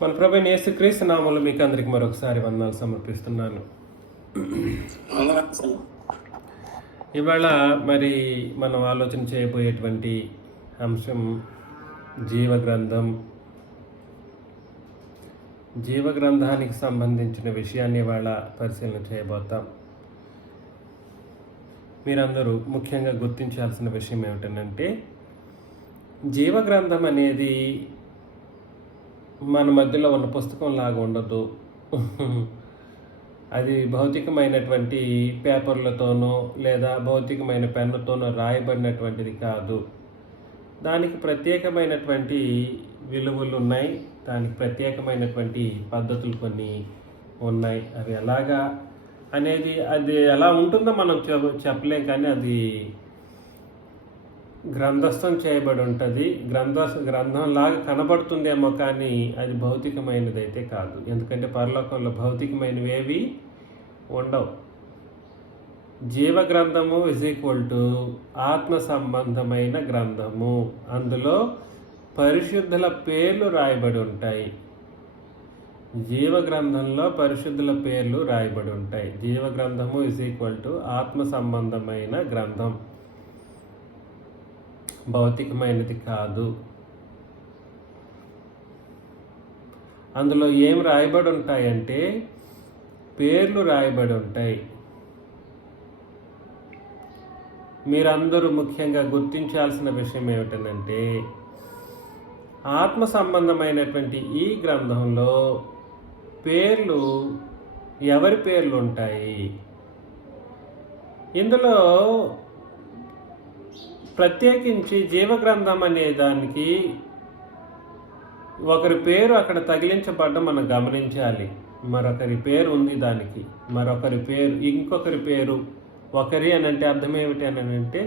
మన ప్రభువైన యేసుక్రీస్తు నామములో మీకు అందరికి మరొకసారి వందనాలు సమర్పిస్తున్నాను. ఇవాళ మరి మనం ఆలోచన చేయబోయేటువంటి అంశం జీవగ్రంథానికి సంబంధించిన విషయాన్ని ఇవాళ పరిశీలన చేయబోతాం. మీరందరూ ముఖ్యంగా గుర్తించాల్సిన విషయం ఏమిటంటే, జీవగ్రంథం అనేది మన మధ్యలో ఉన్న పుస్తకం లాగా ఉండదు. అది భౌతికమైనటువంటి పేపర్లతోనో లేదా భౌతికమైన పెన్నుతోనో రాయబడినటువంటిది కాదు. దానికి ప్రత్యేకమైనటువంటి విలువలు ఉన్నాయి, దానికి ప్రత్యేకమైనటువంటి పద్ధతులు కొన్ని ఉన్నాయి. అవి ఎలాగా అనేది అది ఎలా ఉంటుందో మనం చెప్పలేం, కానీ అది గ్రంథస్థం చేయబడి ఉంటుంది. గ్రంథంలాగా కనబడుతుందేమో, కానీ అది భౌతికమైనది అయితే కాదు. ఎందుకంటే పరలోకంలో భౌతికమైనవి ఏవి ఉండవు. జీవగ్రంథము = ఆత్మ సంబంధమైన గ్రంథము. అందులో పరిశుద్ధుల పేర్లు రాయబడి ఉంటాయి. జీవగ్రంథంలో పరిశుద్ధుల పేర్లు రాయబడి ఉంటాయి. జీవగ్రంథము = ఆత్మ సంబంధమైన గ్రంథం, భౌతికమైనది కాదు. అందులో ఏం రాయబడి ఉంటాయంటే పేర్లు రాయబడి ఉంటాయి. మీరందరూ ముఖ్యంగా గుర్తించాల్సిన విషయం ఏమిటంటే, ఆత్మ సంబంధమైనటువంటి ఈ గ్రంథంలో పేర్లు, ఎవరి పేర్లు ఉంటాయి. ఇందులో ప్రత్యేకించి జీవగ్రంథం అనే దానికి ఒకరి పేరు అక్కడ తగిలించబడ్డం మనం గమనించాలి. మరొకరి పేరు ఉంది దానికి, మరొకరి పేరు, ఇంకొకరి పేరు. ఒకరి అని అంటే అర్థం ఏమిటి అని అంటే,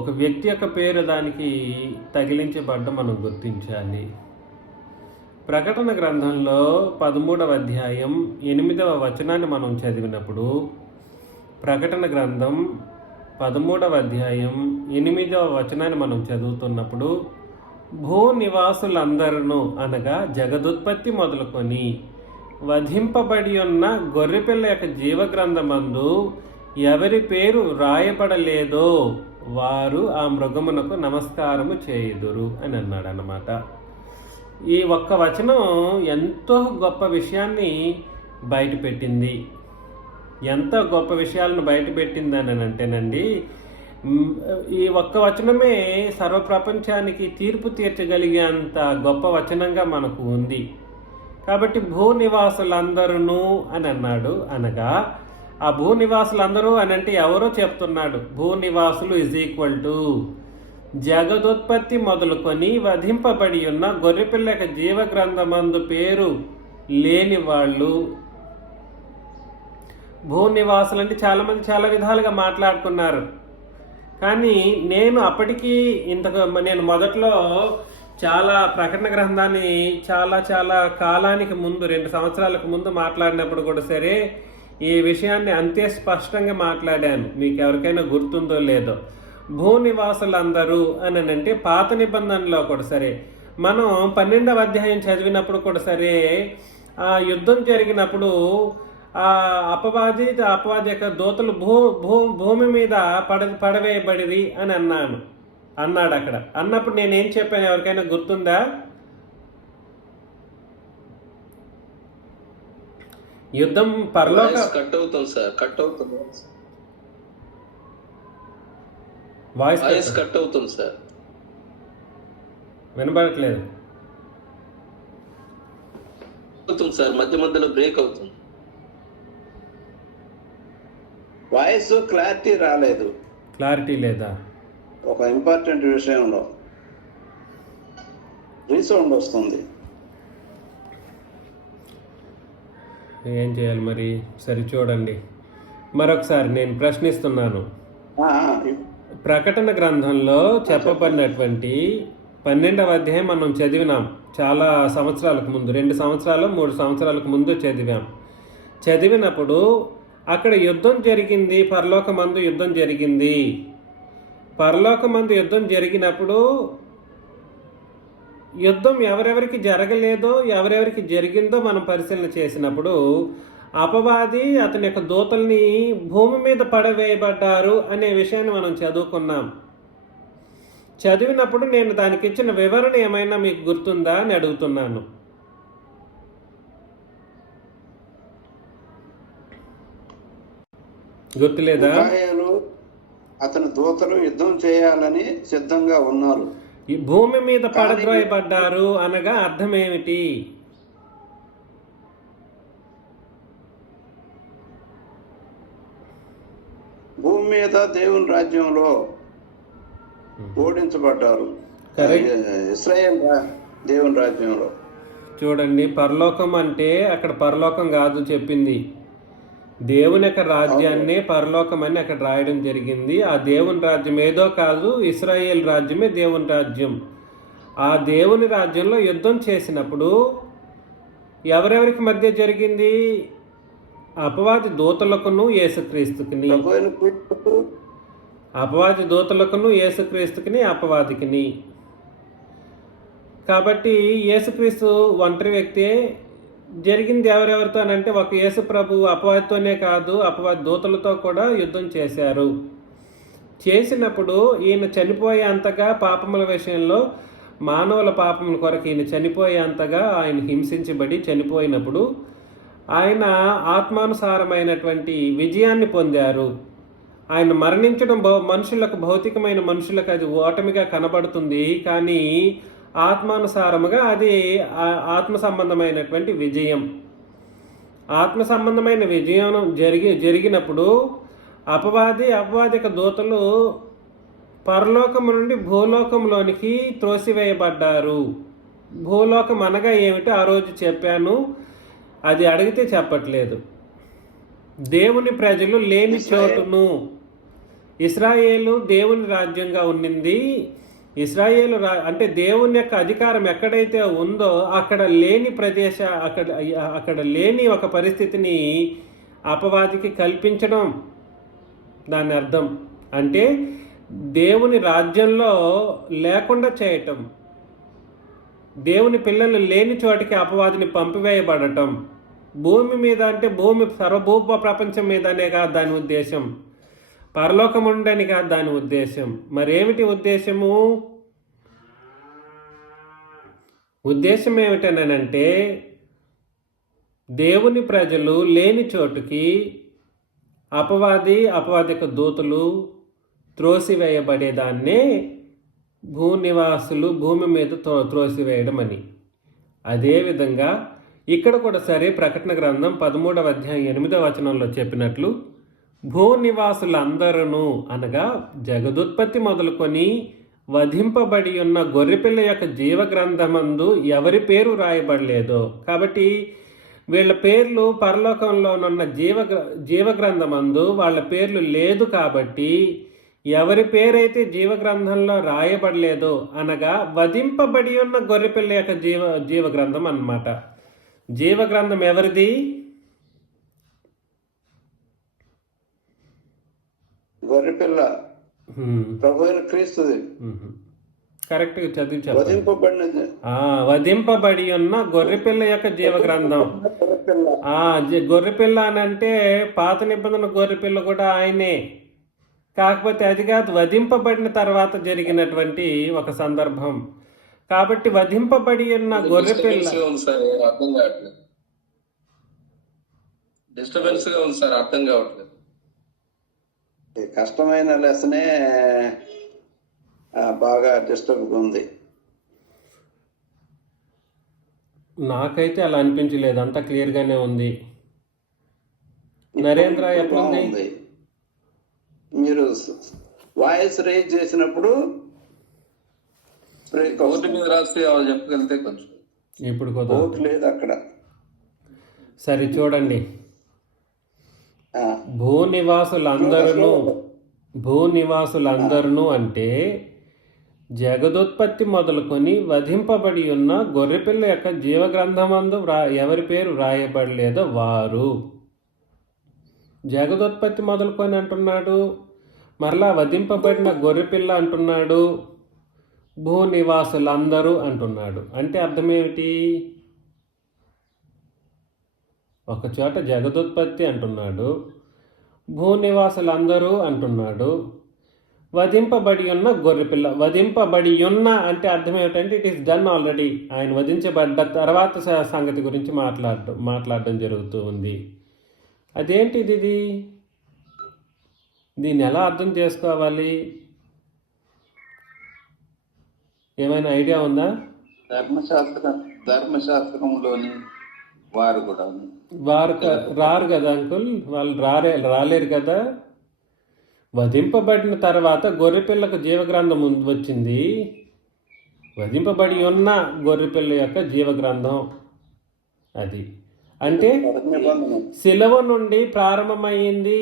ఒక వ్యక్తి యొక్క పేరు దానికి తగిలించబడ్డం మనం గుర్తించాలి. ప్రకటన గ్రంథంలో 13వ అధ్యాయం 8వ వచనాన్ని మనం చదివినప్పుడు, ప్రకటన గ్రంథం 13వ అధ్యాయం 8వ వచనాన్ని మనం చదువుతున్నప్పుడు, భూనివాసులందరూ అనగా జగదుత్పత్తి మొదలుకొని వధింపబడి ఉన్న గొర్రెపిల్ల యొక్క జీవగ్రంథమందు ఎవరి పేరు రాయబడలేదో వారు ఆ మృగమునకు నమస్కారము చేయుదురు అని అన్నాడు అన్నమాట. ఈ ఒక్క వచనం ఎంతో గొప్ప విషయాన్ని బయటపెట్టింది. ఎంత గొప్ప విషయాలను బయటపెట్టిందని అంటేనండి, ఈ ఒక్క వచనమే సర్వప్రపంచానికి తీర్పు తీర్చగలిగేంత గొప్ప వచనంగా మనకు ఉంది. కాబట్టి భూనివాసులందరూ అని అన్నాడు. అనగా ఆ భూనివాసులందరూ అని అంటే ఎవరో చెప్తున్నాడు. భూనివాసులు = జగదుత్పత్తి మొదలుకొని వధింపబడి ఉన్న గొర్రెపిల్ల యొక్క జీవగ్రంథమందు పేరు లేని వాళ్ళు. భూనివాసులు అంటే చాలామంది చాలా విధాలుగా మాట్లాడుకున్నారు. కానీ నేను అప్పటికీ నేను మొదట్లో చాలా ప్రకటన గ్రంథాన్ని చాలా కాలానికి ముందు 2 సంవత్సరాలకు ముందు మాట్లాడినప్పుడు కూడా సరే ఈ విషయాన్ని అంతే స్పష్టంగా మాట్లాడాను. మీకు ఎవరికైనా గుర్తుందో లేదో, భూనివాసులందరూ అని అంటే పాత నిబంధనలో కూడా సరే, మనం 12వ అధ్యాయం చదివినప్పుడు కూడా సరే, ఆ యుద్ధం జరిగినప్పుడు ఆ అపవాది యొక్క దూతలు భూమి మీద పడవేయబడిది అని అన్నాడు అక్కడ. అన్నప్పుడు నేనేం చెప్పాను, ఎవరికైనా గుర్తుందా? యుద్ధం పరలోక వాయిస్ కట్ అవుతుంది సార్, వినబడట్లేదు సార్, మధ్య మధ్యలో బ్రేక్ అవుతుంది, వాయిస్ క్లారిటీ లేదా? ఒక ఇంపార్టెంట్ విషయంలో రీసౌండ్ వస్తుంది. ఏం చేయాలి మరి? సరి చూడండి. మరొకసారి నేను ప్రశ్నిస్తున్నాను. ప్రకటన గ్రంథంలో చెప్పబడినటువంటి 12వ అధ్యాయం మనం చదివినాం చాలా సంవత్సరాలకు ముందు, 2 సంవత్సరాలు 3 సంవత్సరాలకు ముందు చదివినప్పుడు అక్కడ యుద్ధం జరిగింది, పరలోకమందు యుద్ధం జరిగింది. పరలోకమందు యుద్ధం జరిగినప్పుడు యుద్ధం ఎవరెవరికి జరగలేదో ఎవరెవరికి జరిగిందో మనం పరిశీలన చేసినప్పుడు అపవాది అతని యొక్క దూతల్ని భూమి మీద పడవేయబడ్డారు అనే విషయాన్ని మనం చదువుకున్నాం. చదివినప్పుడు నేను దానికి ఇచ్చిన వివరణ ఏమైనా మీకు గుర్తుందా అని అడుగుతున్నాను. గుర్తులేదా? అతని దూతలు యుద్ధం చేయాలని సిద్ధంగా ఉన్నారు. ఈ భూమి మీద పడద్రోయబడ్డారు అనగా అర్థం ఏమిటి? భూమి మీద దేవుని రాజ్యంలో ఓడించబడ్డారు. ఇశ్రాయేల్ దేవుని రాజ్యంలో. చూడండి, పరలోకం అంటే అక్కడ పరలోకం కాదు చెప్పింది, దేవుని యొక్క రాజ్యాన్నే పరలోకం అని అక్కడ రాయడం జరిగింది. ఆ దేవుని రాజ్యం ఏదో కాదు, ఇశ్రాయేల్ రాజ్యమే దేవుని రాజ్యం. ఆ దేవుని రాజ్యంలో యుద్ధం చేసినప్పుడు ఎవరెవరికి మధ్య జరిగింది? అపవాది దూతలకును యేసుక్రీస్తుకిని. అపవాది దూతలకును యేసుక్రీస్తుకిని అపవాదికిని. కాబట్టి యేసుక్రీస్తు ఒంటరి వ్యక్తే. జరిగింది ఎవరెవరితో అనంటే ఒక యేసు ప్రభు అపవాదితోనే కాదు, అపవాది దూతలతో కూడా యుద్ధం చేశారు. చేసినప్పుడు ఈయన చనిపోయేంతగా పాపముల విషయంలో మానవుల పాపముల కొరకు ఈయన చనిపోయేంతగా ఆయన హింసించబడి చనిపోయినప్పుడు ఆయన ఆత్మానుసారమైనటువంటి విజయాన్ని పొందారు. ఆయన మరణించడం మనుషులకు, భౌతికమైన మనుషులకు అది ఓటమిగా కనబడుతుంది, కానీ ఆత్మానుసారముగా అది ఆత్మ సంబంధమైనటువంటి విజయం. ఆత్మ సంబంధమైన విజయం జరిగినప్పుడు అపవాది యొక్క దూతలు పరలోకము నుండి భూలోకంలోనికి త్రోసివేయబడ్డారు. భూలోకం అనగా ఏమిటో ఆ రోజు చెప్పాను, అది అడిగితే చెప్పట్లేదు. దేవుని ప్రజలు లేని చోటును. ఇశ్రాయేలు దేవుని రాజ్యంగా ఉండింది. ఇశ్రాయేలు అంటే దేవుని యొక్క అధికారం ఎక్కడైతే ఉందో అక్కడ లేని అక్కడ లేని ఒక పరిస్థితిని అపవాదికి కల్పించడం దాని అర్థం. అంటే దేవుని రాజ్యంలో లేకుండా చేయటం, దేవుని పిల్లలు లేని చోటికి అపవాదిని పంపివేయబడటం. భూమి మీద అంటే భూమి సర్వభూప ప్రపంచం మీదనే కాదు దాని ఉద్దేశం, పరలోకం ఉండని కాదు దాని ఉద్దేశం. మరేమిటి ఉద్దేశము? ఉద్దేశం ఏమిటనంటే దేవుని ప్రజలు లేని చోటుకి అపవాది యొక్క దూతలు త్రోసివేయబడేదాన్నే భూనివాసులు భూమి మీద త్రోసివేయడం అని. అదేవిధంగా ఇక్కడ కూడా సరే, ప్రకటన గ్రంథం 13వ అధ్యాయం 8వ వచనంలో చెప్పినట్లు భూనివాసులందరూ అనగా జగదుత్పత్తి మొదలుకొని వధింపబడి ఉన్న గొర్రెపిల్ల యొక్క జీవగ్రంథమందు ఎవరి పేరు రాయబడలేదో, కాబట్టి వీళ్ళ పేర్లు పరలోకంలో ఉన్న జీవగ్రంథమందు వాళ్ళ పేర్లు లేదు. కాబట్టి ఎవరి పేరైతే జీవగ్రంథంలో రాయబడలేదో అనగా వధింపబడి ఉన్న గొర్రెపిల్ల యొక్క జీవగ్రంథం అన్నమాట. జీవగ్రంథం ఎవరిది? గొర్రెపిల్ల ప్రభువైన క్రీస్తుది. కరెక్ట్ గా చదివి వధింపబడి ఉన్న గొర్రెపిల్ల యొక్క జీవగ్రంథం. గొర్రెపిల్ల అని అంటే పాత నిబంధన గొర్రెపిల్ల కూడా ఆయనే, కాకపోతే అది కాదు, వధింపబడిన తర్వాత జరిగినటువంటి ఒక సందర్భం. కాబట్టి వధింపబడి ఉన్న గొర్రెపిల్ల డిస్టర్బెన్స్ గా ఉంది సార్, అర్థం కావట్లేదు. కష్టమైన లెసనే బాగా డిస్టర్బ్ ఉంది. నాకైతే అలా అనిపించలేదు, అంతా క్లియర్ గానే ఉంది. నరేంద్ర ఎట్లుంది? మీరు వాయిస్ రేజ్ చేసినప్పుడు చెప్పగలిగితే కొంచెం. ఇప్పుడు కుదరదు, లేదు అక్కడ. సరే చూడండి, భూనివాసులందరూ అంటే జగదుత్పత్తి మొదలుకొని వధింపబడి ఉన్న గొర్రెపిల్ల యొక్క జీవగ్రంథమందు ఎవరి పేరు రాయబడలేదో వారు. జగదుత్పత్తి మొదలుకొని అంటున్నాడు, మరలా వధింపబడిన గొర్రెపిల్ల అంటున్నాడు, భూనివాసులందరూ అంటున్నాడు. అంటే అర్థం ఏమిటి? ఒక చోట జగదుత్పత్తి అంటున్నాడు, భూనివాసులందరూ అంటున్నాడు, వధింపబడి ఉన్న గొర్రెపిల్ల. వధింపబడి ఉన్న అంటే అర్థం ఏమిటంటే ఇట్ ఈస్ డన్ ఆల్రెడీ. ఆయన వధించబడ్డ తర్వాత సంగతి గురించి మాట్లాడడం జరుగుతూ ఉంది. అదేంటిది ఇది? దీన్ని ఎలా అర్థం చేసుకోవాలి? ఏమైనా ఐడియా ఉందా? ధర్మశాస్త్రంలోని వారు కూడా రారు కదా అంకుల్, వాళ్ళు రాలేరు కదా. వధింపబడిన తర్వాత గొర్రెపిల్లకు జీవగ్రంథం వచ్చింది. వధింపబడి ఉన్న గొర్రెపిల్ల యొక్క జీవగ్రంథం అది. అంటే శిలువ నుండి ప్రారంభమైంది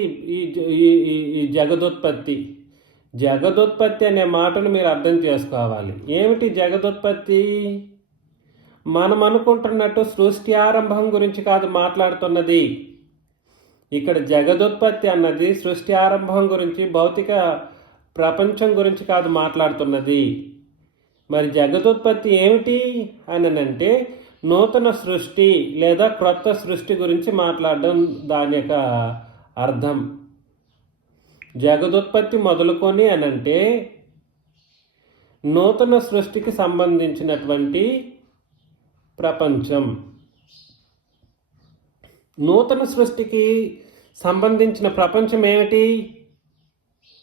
ఈ జగదుత్పత్తి. జగదుత్పత్తి అనే మాటను మీరు అర్థం చేసుకోవాలి. ఏమిటి జగదుత్పత్తి? మనం అనుకుంటున్నట్టు సృష్టి ఆరంభం గురించి కాదు మాట్లాడుతున్నది. ఇక్కడ జగదుత్పత్తి అన్నది సృష్టి ఆరంభం గురించి, భౌతిక ప్రపంచం గురించి కాదు మాట్లాడుతున్నది. మరి జగదుత్పత్తి ఏమిటి అని అంటే నూతన సృష్టి లేదా క్రొత్త సృష్టి గురించి మాట్లాడడం దాని యొక్క అర్థం. జగదుత్పత్తి మొదలుకొని అనంటే నూతన సృష్టికి సంబంధించినటువంటి ప్రపంచం. నూతన సృష్టికి సంబంధించిన ప్రపంచం ఏమిటి?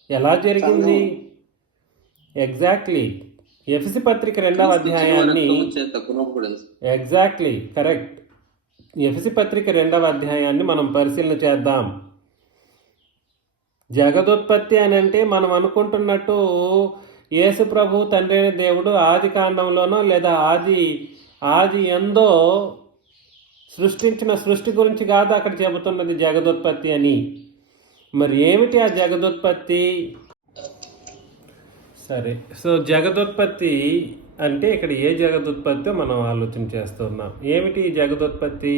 ఎలా జరిగింది? ఎగ్జాక్ట్లీ ఎఫెసీ పత్రిక 2వ అధ్యాయాన్ని ఎగ్జాక్ట్లీ కరెక్ట్. ఎఫెసీ పత్రిక 2వ అధ్యాయాన్ని మనం పరిశీలన చేద్దాం. జగదుత్పత్తి అని అంటే మనం అనుకుంటున్నట్టు యేసు ప్రభు తండ్రి అయిన దేవుడు ఆది కాండంలోనో లేదా ఆది ఎందో సృష్టించిన సృష్టి గురించి కాదు అక్కడ చెబుతున్నది జగదుత్పత్తి అని. మరి ఏమిటి ఆ జగదుత్పత్తి? సరే, సో జగదుత్పత్తి అంటే ఇక్కడ ఏ జగదుత్పత్తి మనం ఆలోచన చేస్తున్నాం. ఏమిటి జగదుత్పత్తి?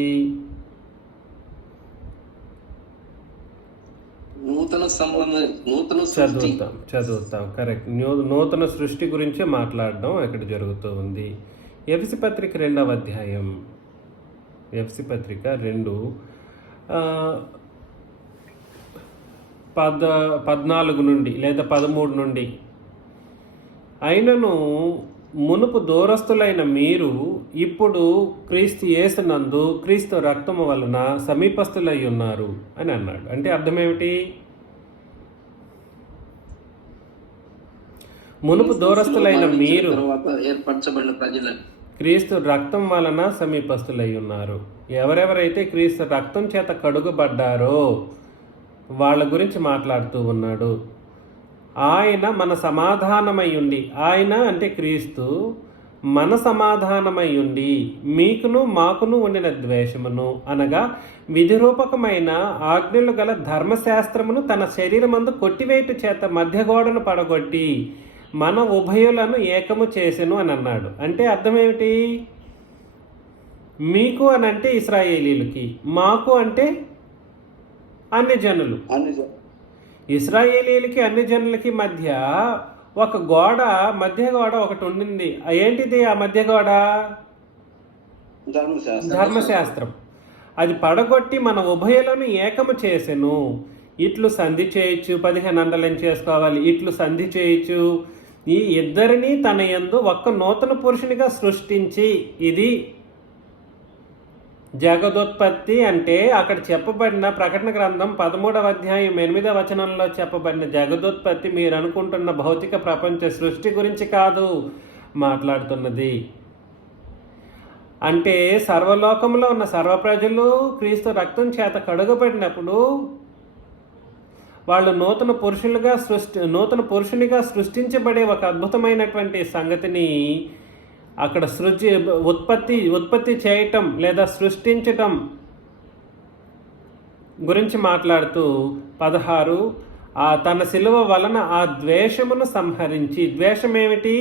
చదువుతాం కరెక్ట్. నూతన సృష్టి గురించే మాట్లాడడం ఇక్కడ జరుగుతూ ఉంది. ఎఫెసీ పత్రిక 2వ అధ్యాయం, ఎఫెసీ పత్రిక 2:14 నుండి లేదా 13 నుండి, అయినను మునుపు దూరస్తులైన మీరు ఇప్పుడు క్రీస్తు యేసునందు క్రీస్తు రక్తము వలన సమీపస్తులై ఉన్నారు అని అన్నాడు. అంటే అర్థం ఏమిటి? మునుపు దూరస్తులైన మీరు ఏర్పరచబడిన ప్రజలను క్రీస్తు రక్తం వలన సమీపస్తులై ఉన్నారు. ఎవరెవరైతే క్రీస్తు రక్తం చేత కడుగబడ్డారో వాళ్ళ గురించి మాట్లాడుతూ ఉన్నాడు. ఆయన మన సమాధానమై ఉండి, ఆయన అంటే క్రీస్తు మన సమాధానమై ఉండి మీకును మాకును ఉండిన ద్వేషమును అనగా విధిరూపకమైన ఆజ్ఞలు గల ధర్మశాస్త్రమును తన శరీరమందు కొట్టివేటు చేత మధ్యగోడను పడగొట్టి మన ఉభయులను ఏకము చేసెను అని అన్నాడు. అంటే అర్థం ఏమిటి? మీకు అని అంటే ఇశ్రాయేలీలకి, మాకు అంటే అన్ని జనులు. ఇశ్రాయేలీలకి అన్ని జనులకి మధ్య ఒక గోడ, మధ్య గోడ ఒకటి ఉండింది. ఏంటిది ఆ మధ్య గోడ? ధర్మశాస్త్రం. అది పడగొట్టి మన ఉభయులను ఏకము చేసెను. ఇట్లు సంధి చేయొచ్చు, 15 అండలం చేసుకోవాలి. ఇట్లు సంధి చేయొచ్చు, ఈ ఇద్దరిని తన యందు ఒక్క నూతన పురుషునిగా సృష్టించి. ఇది జగదుత్పత్తి అంటే అక్కడ చెప్పబడిన ప్రకటన గ్రంథం 13వ అధ్యాయం 8వ వచనంలో చెప్పబడిన జగదుత్పత్తి మీరు అనుకుంటున్న భౌతిక ప్రపంచ సృష్టి గురించి కాదు మాట్లాడుతున్నది. అంటే సర్వలోకంలో ఉన్న సర్వ ప్రజలు క్రీస్తు రక్తం చేత కడుగబడినప్పుడు వాళ్ళు నూతన పురుషునిగా సృష్టించబడే ఒక అద్భుతమైనటువంటి సంగతిని అక్కడ ఉత్పత్తి చేయటం లేదా సృష్టించటం గురించి మాట్లాడుతూ 16 తన శిలువ వలన ఆ ద్వేషమును సంహరించి. ద్వేషం ఏమిటి?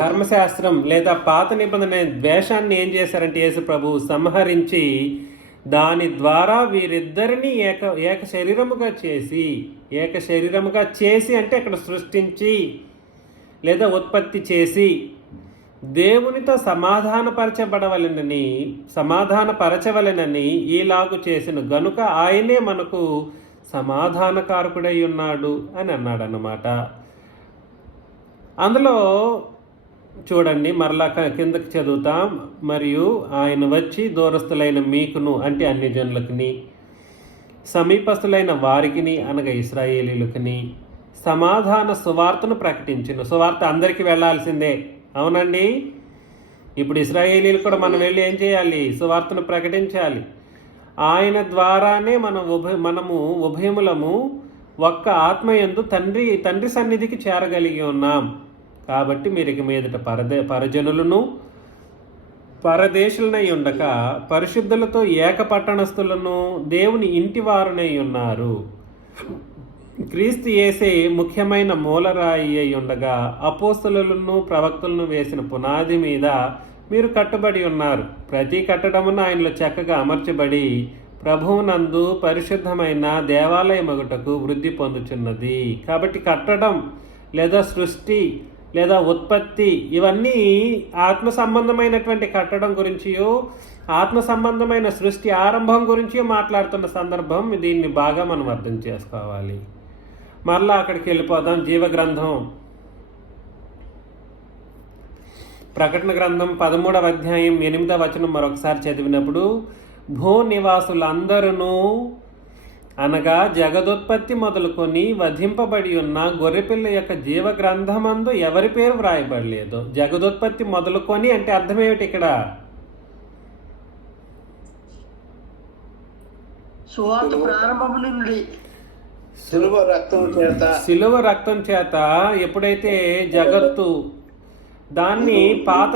ధర్మశాస్త్రం లేదా పాత నిబంధన ద్వేషాన్ని ఏం చేశారంటే యేసు ప్రభు సంహరించి దాని ద్వారా వీరిద్దరిని ఏక శరీరముగా చేసి అంటే ఇక్కడ సృష్టించి లేదా ఉత్పత్తి చేసి దేవునితో సమాధానపరచవలెనని ఈలాగు చేసిన గనుక ఆయనే మనకు సమాధానకారకుడై ఉన్నాడు అని అన్నాడు అన్నమాట. అందులో చూడండి, మరలా కిందకి చదువుతాం. మరియు ఆయన వచ్చి దూరస్తులైన మీకును అంటే అన్ని జనులకుని, సమీపస్తులైన వారికిని అనగా ఇశ్రాయేలీలకుని సమాధాన సువార్తను ప్రకటించును. సువార్త అందరికీ వెళ్ళాల్సిందే, అవునండి. ఇప్పుడు ఇశ్రాయేలీలు కూడా మనం వెళ్ళి ఏం చేయాలి? సువార్తను ప్రకటించాలి. ఆయన ద్వారానే మనము ఉభయములము ఒక్క ఆత్మయందు తండ్రి సన్నిధికి చేరగలిగి ఉన్నాం. కాబట్టి మీరు ఇక మీదట పరజనులను పరదేశులనై ఉండక పరిశుద్ధులతో ఏక పట్టణస్థులను దేవుని ఇంటి వారునై ఉన్నారు. క్రీస్తు యేసే ముఖ్యమైన మూలరాయి అయి ఉండగా అపోస్తలులను ప్రవక్తలను వేసిన పునాది మీద మీరు కట్టుబడి ఉన్నారు. ప్రతి కట్టడమున ఆయనలో చక్కగా అమర్చబడి ప్రభువునందు పరిశుద్ధమైన దేవాలయమగుటకు వృద్ధి పొందుచున్నది. కాబట్టి కట్టడం లేదా సృష్టి లేదా ఉత్పత్తి ఇవన్నీ ఆత్మ సంబంధమైనటువంటి కట్టడం గురించియో ఆత్మ సంబంధమైన సృష్టి ఆరంభం గురించి మాట్లాడుతున్న సందర్భం. దీన్ని బాగా మనం అర్థం చేసుకోవాలి. మరలా అక్కడికి వెళ్ళిపోదాం. జీవగ్రంథం ప్రకటన గ్రంథం 13వ అధ్యాయం 8వ వచనం మరొకసారి చదివినప్పుడు, భూ నివాసులందరూ అనగా జగదుత్పత్తి మొదలుకొని వధింపబడి ఉన్న గొర్రెపిల్ల యొక్క జీవగ్రంథమందు ఎవరి పేరు వ్రాయబడలేదు. జగదుత్పత్తి మొదలుకొని అంటే అర్థం ఏమిటి ఇక్కడ? శిలువ రక్తం చేత ఎప్పుడైతే జగత్తు దాన్ని పాత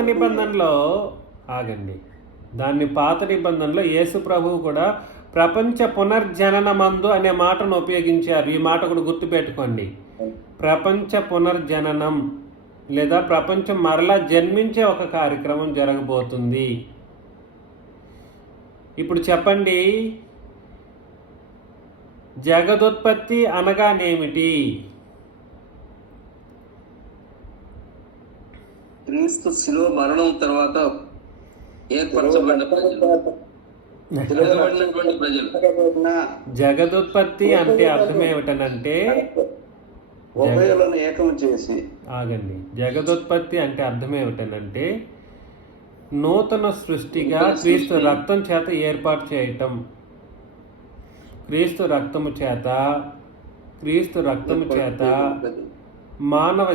నిబంధనలో యేసు ప్రభువు కూడా ప్రపంచ పునర్జననమందు అనే మాటను ఉపయోగించారు. ఈ మాట కూడా గుర్తుపెట్టుకోండి. ప్రపంచ పునర్జననం లేదా ప్రపంచం మరలా జన్మించే ఒక కార్యక్రమం జరగబోతుంది. ఇప్పుడు చెప్పండి, జగదుత్పత్తి అనగానేమిటి? క్రీస్తు శిలువ మరణం తర్వాత ఏర్పరచబడిన ప్రజలు. జగదుత్పత్తి అంటే అర్థం ఏమిటనంటే ఆగండి. జగదుత్పత్తి అంటే అర్థం ఏమిటనంటే నూతన సృష్టిగా క్రీస్తు రక్తం చేత ఏర్పాటు చేయటం. క్రీస్తు రక్తము చేత మానవ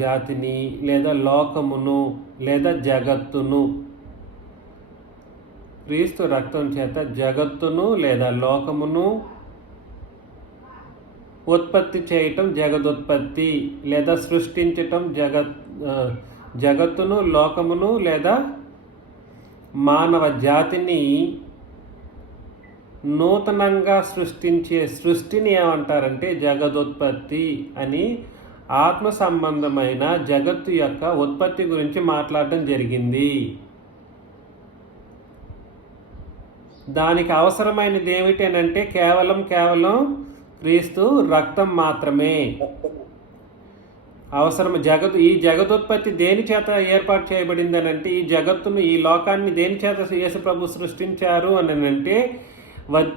జాతిని లేదా లోకమును లేదా జగత్తును, క్రీస్తు రక్తం చేత జగత్తును లేదా లోకమును ఉత్పత్తి చేయటం జగదుత్పత్తి, లేదా సృష్టించటం జగత్తును లోకమును లేదా మానవ జాతిని నూతనంగా సృష్టించే సృష్టిని ఏమంటారంటే జగదుత్పత్తి అని. ఆత్మ సంబంధమైన జగత్తు యొక్క ఉత్పత్తి గురించి మాట్లాడటం జరిగింది. దానికి అవసరమైనది ఏమిటనంటే కేవలం క్రీస్తు రక్తం మాత్రమే అవసరం. ఈ జగదుత్పత్తి దేని చేత ఏర్పాటు చేయబడింది అని అంటే, ఈ జగత్తును ఈ లోకాన్ని దేని చేత యేసు ప్రభు సృష్టించారు అని అంటే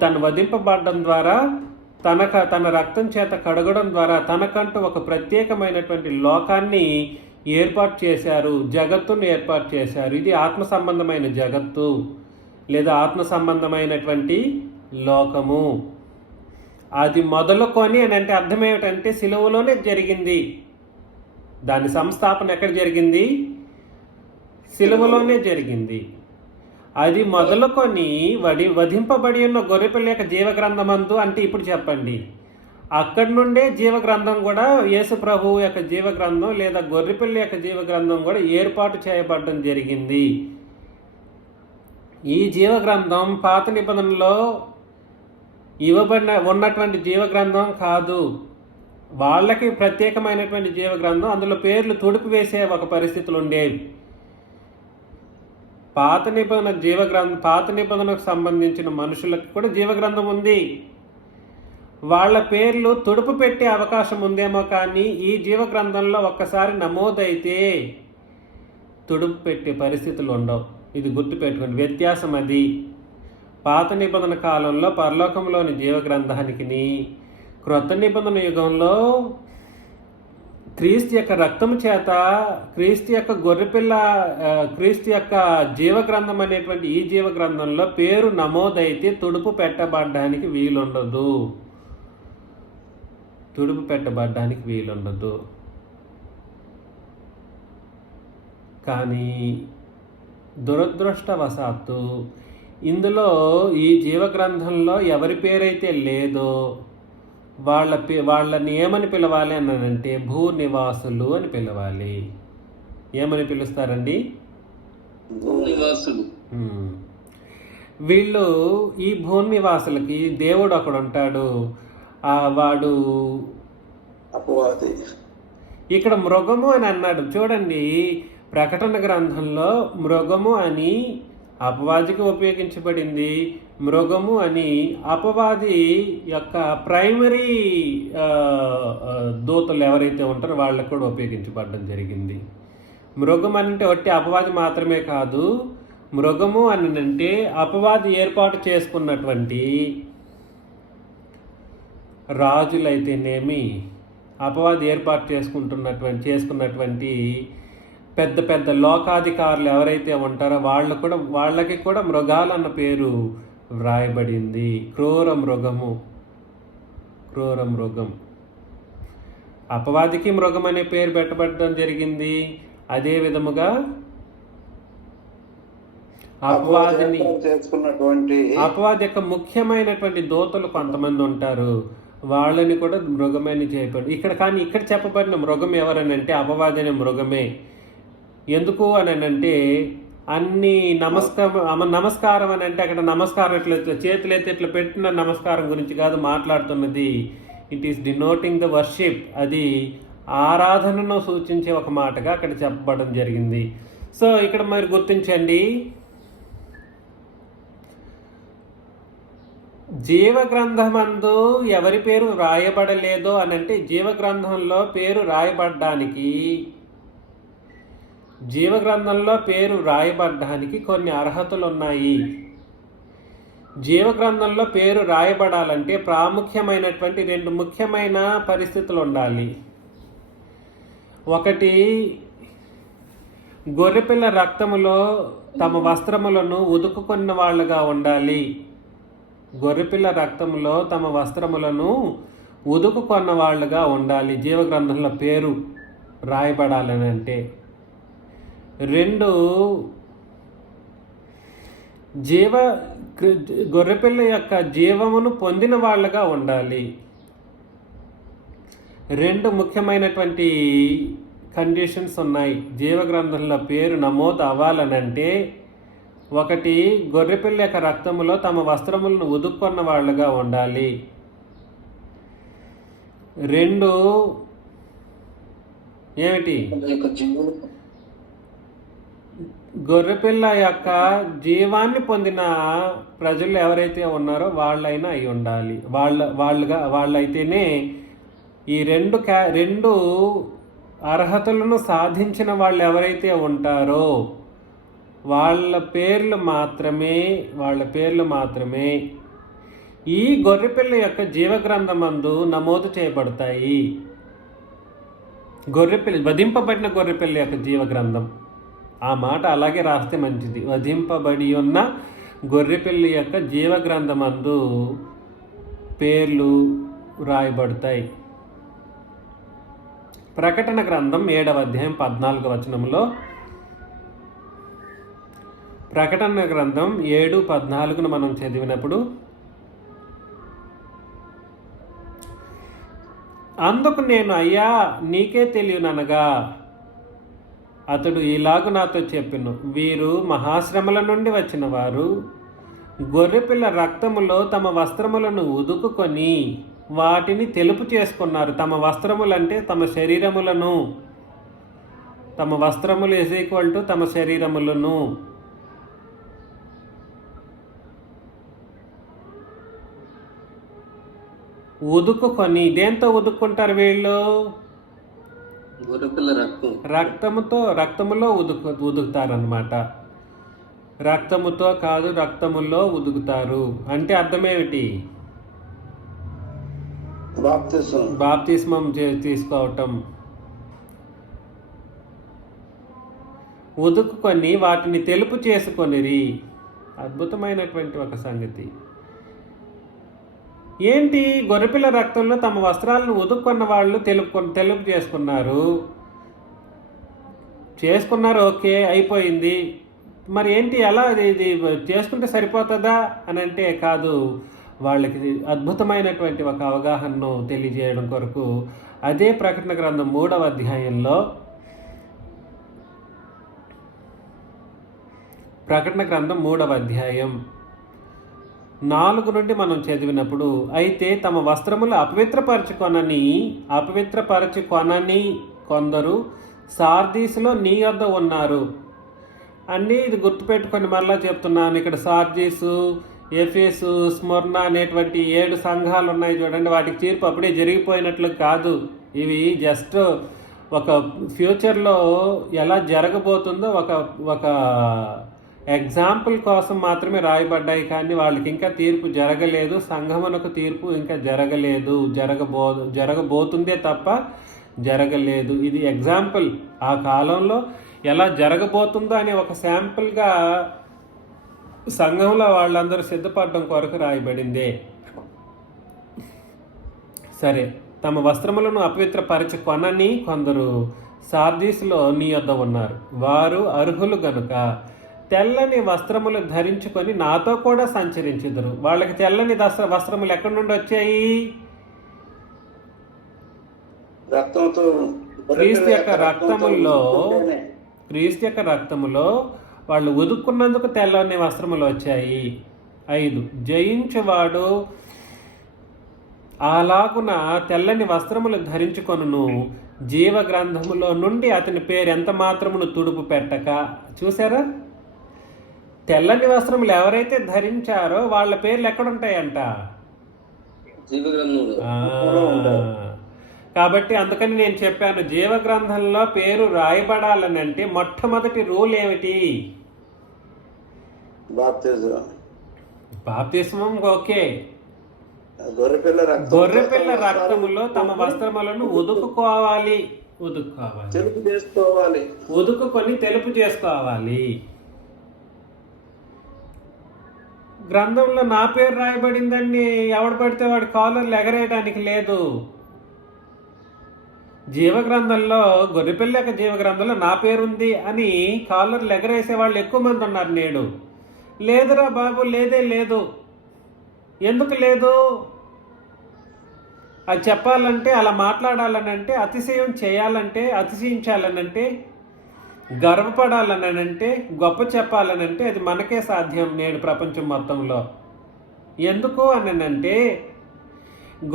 తను వధింపబడడం ద్వారా తన రక్తం చేత కడగడం ద్వారా తనకంటూ ఒక ప్రత్యేకమైనటువంటి లోకాన్ని ఏర్పాటు చేశారు, జగత్తును ఏర్పాటు చేశారు. ఇది ఆత్మ సంబంధమైన జగత్తు లేదా ఆత్మ సంబంధమైనటువంటి లోకము. అది మొదలుకొని అని అంటే అర్థం ఏమిటంటే సిలువలోనే జరిగింది. దాని సంస్థాపన ఎక్కడ జరిగింది? సిలువలోనే జరిగింది. అది మొదలుకొని వధింపబడి ఉన్న గొర్రెపిల్ల యొక్క జీవగ్రంథమందు అంటే ఇప్పుడు చెప్పండి, అక్కడి నుండే జీవగ్రంథం కూడా యేసు ప్రభువు యొక్క జీవగ్రంథం లేదా గొర్రెపిల్ల యొక్క జీవగ్రంథం కూడా ఏర్పాటు చేయబడడం జరిగింది. ఈ జీవగ్రంథం పాత నిబంధనలో ఉన్నటువంటి జీవగ్రంథం కాదు. వాళ్ళకి ప్రత్యేకమైనటువంటి జీవగ్రంథం, అందులో పేర్లు తుడుపు వేసే ఒక పరిస్థితులు ఉండేవి. పాత నిబంధనకు సంబంధించిన మనుషులకు కూడా జీవగ్రంథం ఉంది. వాళ్ళ పేర్లు తుడుపు పెట్టే అవకాశం ఉందేమో, కానీ ఈ జీవగ్రంథంలో ఒక్కసారి నమోదైతే తుడుపు పెట్టే పరిస్థితులు ఉండవు. ఇది గుర్తుపెట్టుకోండి, వ్యత్యాసం అది. పాత నిబంధన కాలంలో పరలోకంలోని జీవగ్రంథానికి, క్రొత్త నిబంధన యుగంలో క్రీస్తు యొక్క రక్తము చేత, క్రీస్తు యొక్క గొర్రెపిల్ల, క్రీస్తు యొక్క జీవగ్రంథం అనేటువంటి ఈ జీవగ్రంథంలో పేరు నమోదైతే తుడుపు పెట్టబడ్డానికి వీలుండదు. తుడుపు పెట్టబడ్డానికి వీలుండదు. కానీ దురదృష్టవశాత్తు ఇందులో, ఈ జీవగ్రంథంలో ఎవరి పేరైతే లేదో వాళ్ళని ఏమని పిలవాలి అనంటే భూనివాసులు అని పిలవాలి. ఏమని పిలుస్తారండి? భూనివాసులు. వీళ్ళు, ఈ భూనివాసులకి దేవుడు ఒకడు ఉంటాడు, వాడు అపవాది. ఇక్కడ మృగము అని అన్నాడు చూడండి. ప్రకటన గ్రంథంలో మృగము అని అపవాదికి ఉపయోగించబడింది. మృగము అని అపవాది యొక్క ప్రైమరీ దూతలు ఎవరైతే ఉంటారో వాళ్ళకు కూడా ఉపయోగించబడడం జరిగింది. మృగం అంటే ఒట్టి అపవాది మాత్రమే కాదు, మృగము అని అంటే అపవాది ఏర్పాటు చేసుకున్నటువంటి రాజులైతేనేమి, అపవాది ఏర్పాటు చేసుకున్నటువంటి పెద్ద పెద్ద లోకాధికారులు ఎవరైతే ఉంటారో వాళ్ళకి కూడా మృగాలన్న పేరు వ్రాయబడింది. క్రూర మృగం. అపవాదికి మృగం అనే పేరు పెట్టబడడం జరిగింది. అదే విధముగా అపవాది యొక్క ముఖ్యమైనటువంటి దూతలు కొంతమంది ఉంటారు, వాళ్ళని కూడా మృగమని చేయబడి ఇక్కడ చెప్పబడిన మృగం ఎవరనంటే అపవాది అనే మృగమే. ఎందుకు అని అంటే అన్ని నమస్కారం అని అంటే అక్కడ నమస్కారం ఇట్లా చేతులు ఎత్తి ఇట్లా పెట్టిన నమస్కారం గురించి కాదు మాట్లాడుతున్నది. It is denoting the worship. అది ఆరాధనను సూచించే ఒక మాటగా అక్కడ చెప్పబడడం జరిగింది. సో ఇక్కడ మరి గుర్తించండి, జీవగ్రంథమందు ఎవరి పేరు రాయబడలేదో అని అంటే, జీవగ్రంథంలో పేరు రాయబడ్డానికి కొన్ని అర్హతలు ఉన్నాయి. జీవగ్రంథంలో పేరు రాయబడాలంటే ప్రాముఖ్యమైనటువంటి 2 ముఖ్యమైన పరిస్థితులు ఉండాలి. ఒకటి, గొర్రెపిల్ల రక్తములో తమ వస్త్రములను ఉదుకుకున్న వాళ్ళుగా ఉండాలి. గొర్రెపిల్ల రక్తంలో తమ వస్త్రములను ఉదుకుకొన్న వాళ్ళుగా ఉండాలి జీవగ్రంథంలో పేరు రాయబడాలని అంటే. 2, గొర్రెపిల్ల యొక్క జీవమును పొందిన వాళ్ళుగా ఉండాలి. 2 ముఖ్యమైనటువంటి కండిషన్స్ ఉన్నాయి జీవగ్రంథంలో పేరు నమోదు అవ్వాలనంటే. 1, గొర్రెపిల్ల యొక్క రక్తములో తమ వస్త్రములను ఉదుక్కున్న వాళ్ళుగా ఉండాలి. 2, ఏమిటి? గొర్రెపిల్ల యొక్క జీవాన్ని పొందిన ప్రజలు ఎవరైతే ఉన్నారో వాళ్ళైనా అయి ఉండాలి. వాళ్ళైతేనే ఈ 2 అర్హతలను సాధించిన వాళ్ళు ఎవరైతే ఉంటారో వాళ్ళ పేర్లు మాత్రమే ఈ గొర్రెపిల్ల యొక్క జీవగ్రంథమందు నమోదు చేయబడతాయి. వధింపబడిన గొర్రెపిల్ల యొక్క జీవగ్రంథం, ఆ మాట అలాగే రాస్తే మంచిది. వధింపబడి ఉన్న గొర్రెపిల్ల యొక్క జీవగ్రంథమందు పేర్లు రాయబడతాయి. ప్రకటన గ్రంథం 7వ అధ్యాయం 14వ వచనంలో, ప్రకటన గ్రంథం 7:14 మనం చదివినప్పుడు, అందుకు నేను, అయ్యా నీకే తెలియననగా అతడు ఇలాగు నాతో చెప్పెను, వీరు మహాశ్రమల నుండి వచ్చిన వారు గొర్రెపిల్ల రక్తములో తమ వస్త్రములను ఉదుకుకొని వాటిని తెలుపు చేసుకున్నారు. తమ వస్త్రములంటే తమ శరీరములను, తమ వస్త్రములు = తమ శరీరములను ఉదుకుకొని, దేంతో ఉదుక్కుంటారు వీళ్ళు? గొర్రెపిల్ల రక్తం. రక్తములో ఉదుకుతారనమాట. రక్తముతో కాదు, రక్తములో ఉదుకుతారు అంటే అర్థమేమిటి? బాప్తిస్మం తీసుకోవటం. ఉదుకుకొని వాటిని తెలుపు చేసుకొనిరి. అద్భుతమైనటువంటి ఒక సంగతి. ఏంటి? గొర్రెపిల్ల రక్తంలో తమ వస్త్రాలను ఉదుక్కున్న వాళ్ళు తెలుపు చేసుకున్నారు, ఓకే, అయిపోయింది. మరి ఏంటి, ఎలా ఇది చేసుకుంటే సరిపోతుందా అని అంటే కాదు. వాళ్ళకి అద్భుతమైనటువంటి ఒక అవగాహనను తెలియజేయడం కొరకు అదే ప్రకటన గ్రంథం 3వ అధ్యాయంలో, ప్రకటన గ్రంథం 3వ అధ్యాయం 4 నుండి మనం చదివినప్పుడు, అయితే తమ వస్త్రములు అపవిత్రపరచుకొనని కొందరు సార్దీసులో నీ వద్ద ఉన్నారు. అన్నీ ఇది గుర్తుపెట్టుకొని మరలా చెప్తున్నాను. ఇక్కడ సార్దీసు, ఎఫెసు, స్మర్ణ అనేటువంటి 7 సంఘాలు ఉన్నాయి చూడండి. వాటికి తీర్పు అప్పుడే జరిగిపోయినట్లు కాదు. ఇవి జస్ట్ ఒక ఫ్యూచర్లో ఎలా జరగబోతుందో ఒక ఎగ్జాంపుల్ కోసం మాత్రమే రాయబడ్డాయి. కానీ వాళ్ళకి ఇంకా తీర్పు జరగలేదు. సంఘమునకు తీర్పు ఇంకా జరగలేదు. జరగబోతుందే తప్ప జరగలేదు. ఇది ఎగ్జాంపుల్. ఆ కాలంలో ఎలా జరగబోతుందో అనే ఒక శాంపుల్గా సంఘంలో వాళ్ళందరూ సిద్ధపడడం కొరకు రాయబడిందే. సరే, తమ వస్త్రములను అపవిత్రపరచుకొనని కొందరు సార్దీసులో నీ వద్ద ఉన్నారు. వారు అర్హులు గనుక తెల్లని వస్త్రములు ధరించుకొని నాతో కూడా సంచరించుదురు. వాళ్ళకి తెల్లని వస్త్రములు ఎక్కడి నుండి వచ్చాయి? క్రీస్తు యొక్క రక్తములో వాళ్ళు ఉదుక్కున్నందుకు తెల్లని వస్త్రములు వచ్చాయి. 5, జయించువాడు అలాగున తెల్లని వస్త్రములు ధరించుకొనును, జీవ గ్రంథములో నుండి అతని పేరు ఎంత మాత్రమును తుడుపు పెట్టక. చూసారా? తెల్లని వస్త్రములు ఎవరైతే ధరించారో వాళ్ళ పేర్లు ఎక్కడుంటాయంట? కాబట్టి అందుకని నేను చెప్పాను, జీవ గ్రంథంలో పేరు రాయబడాలని అంటే మొట్టమొదటి రూల్ ఏమిటి? బాప్తిస్మం. ఓకే. గొర్రెపిల్ల రక్తములో తమ వస్త్రములను ఉదుకుకొని తెలుపు చేసుకోవాలి. గ్రంథంలో నా పేరు రాయబడిందని ఎవడు పడితే వాడి కాలర్లు ఎగరేయడానికి లేదు. జీవగ్రంథంలో, గొర్రెపిల్ల యొక్క జీవగ్రంథంలో నా పేరుంది అని కాలర్లు ఎగరేసే వాళ్ళు ఎక్కువ మంది ఉన్నారు నేడు. లేదురా బాబు, లేదు. ఎందుకు లేదు? అది చెప్పాలంటే, అలా మాట్లాడాలనంటే, అతిశయించాలనంటే, గర్వపడాలనంటే, గొప్ప చెప్పాలనంటే అది మనకే సాధ్యం నేడు ప్రపంచం మొత్తంలో. ఎందుకు అనంటే,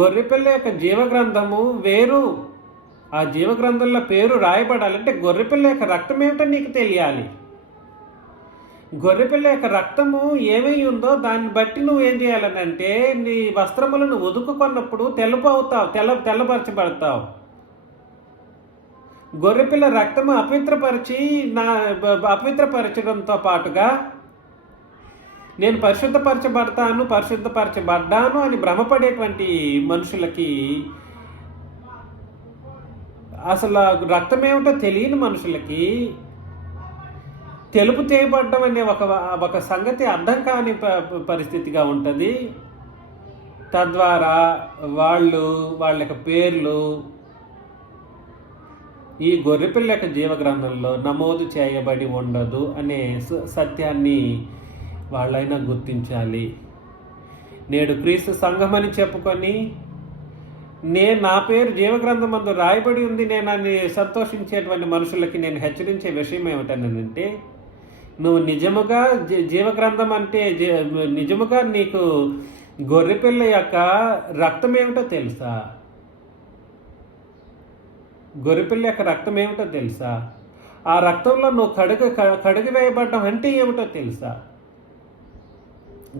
గొర్రెపిల్ల యొక్క జీవగ్రంథము వేరు. ఆ జీవగ్రంథంలో పేరు రాయబడాలంటే గొర్రెపిల్ల యొక్క రక్తం ఏమిటో నీకు తెలియాలి. గొర్రెపిల్ల యొక్క రక్తము ఏమై ఉందో దాన్ని బట్టి నువ్వు ఏం చేయాలనంటే, నీ వస్త్రములను ఉదుకుకున్నప్పుడు తెల్లపరచబడతావు. గొర్రెపిల్ల రక్తము అపవిత్రపరచడంతో పాటుగా నేను పరిశుద్ధపరచబడ్డాను అని భ్రమపడేటువంటి మనుషులకి, అసలు రక్తం ఏమిటో తెలియని మనుషులకి తెలుపు చేయబడ్డం అనే ఒక సంగతి అర్థం కాని పరిస్థితిగా ఉంటుంది. తద్వారా వాళ్ళ యొక్క పేర్లు ఈ గొర్రెపిల్ల యొక్క జీవగ్రంథంలో నమోదు చేయబడి ఉండదు అనే సత్యాన్ని వాళ్ళైనా గుర్తించాలి. నేడు క్రీస్తు సంఘమని చెప్పుకొని నా పేరు జీవగ్రంథమందు రాయబడి ఉంది నేనని సంతోషించేటువంటి మనుషులకి నేను హెచ్చరించే విషయం ఏమిటనంటే, నువ్వు నిజముగా జీవగ్రంథం అంటే నిజముగా నీకు గొర్రెపిల్ల యొక్క రక్తం ఏమిటో తెలుసా? గొర్రెపిల్ల యొక్క రక్తం ఏమిటో తెలుసా? ఆ రక్తంలో నువ్వు కడుగు వేయబడ్డం అంటే ఏమిటో తెలుసా?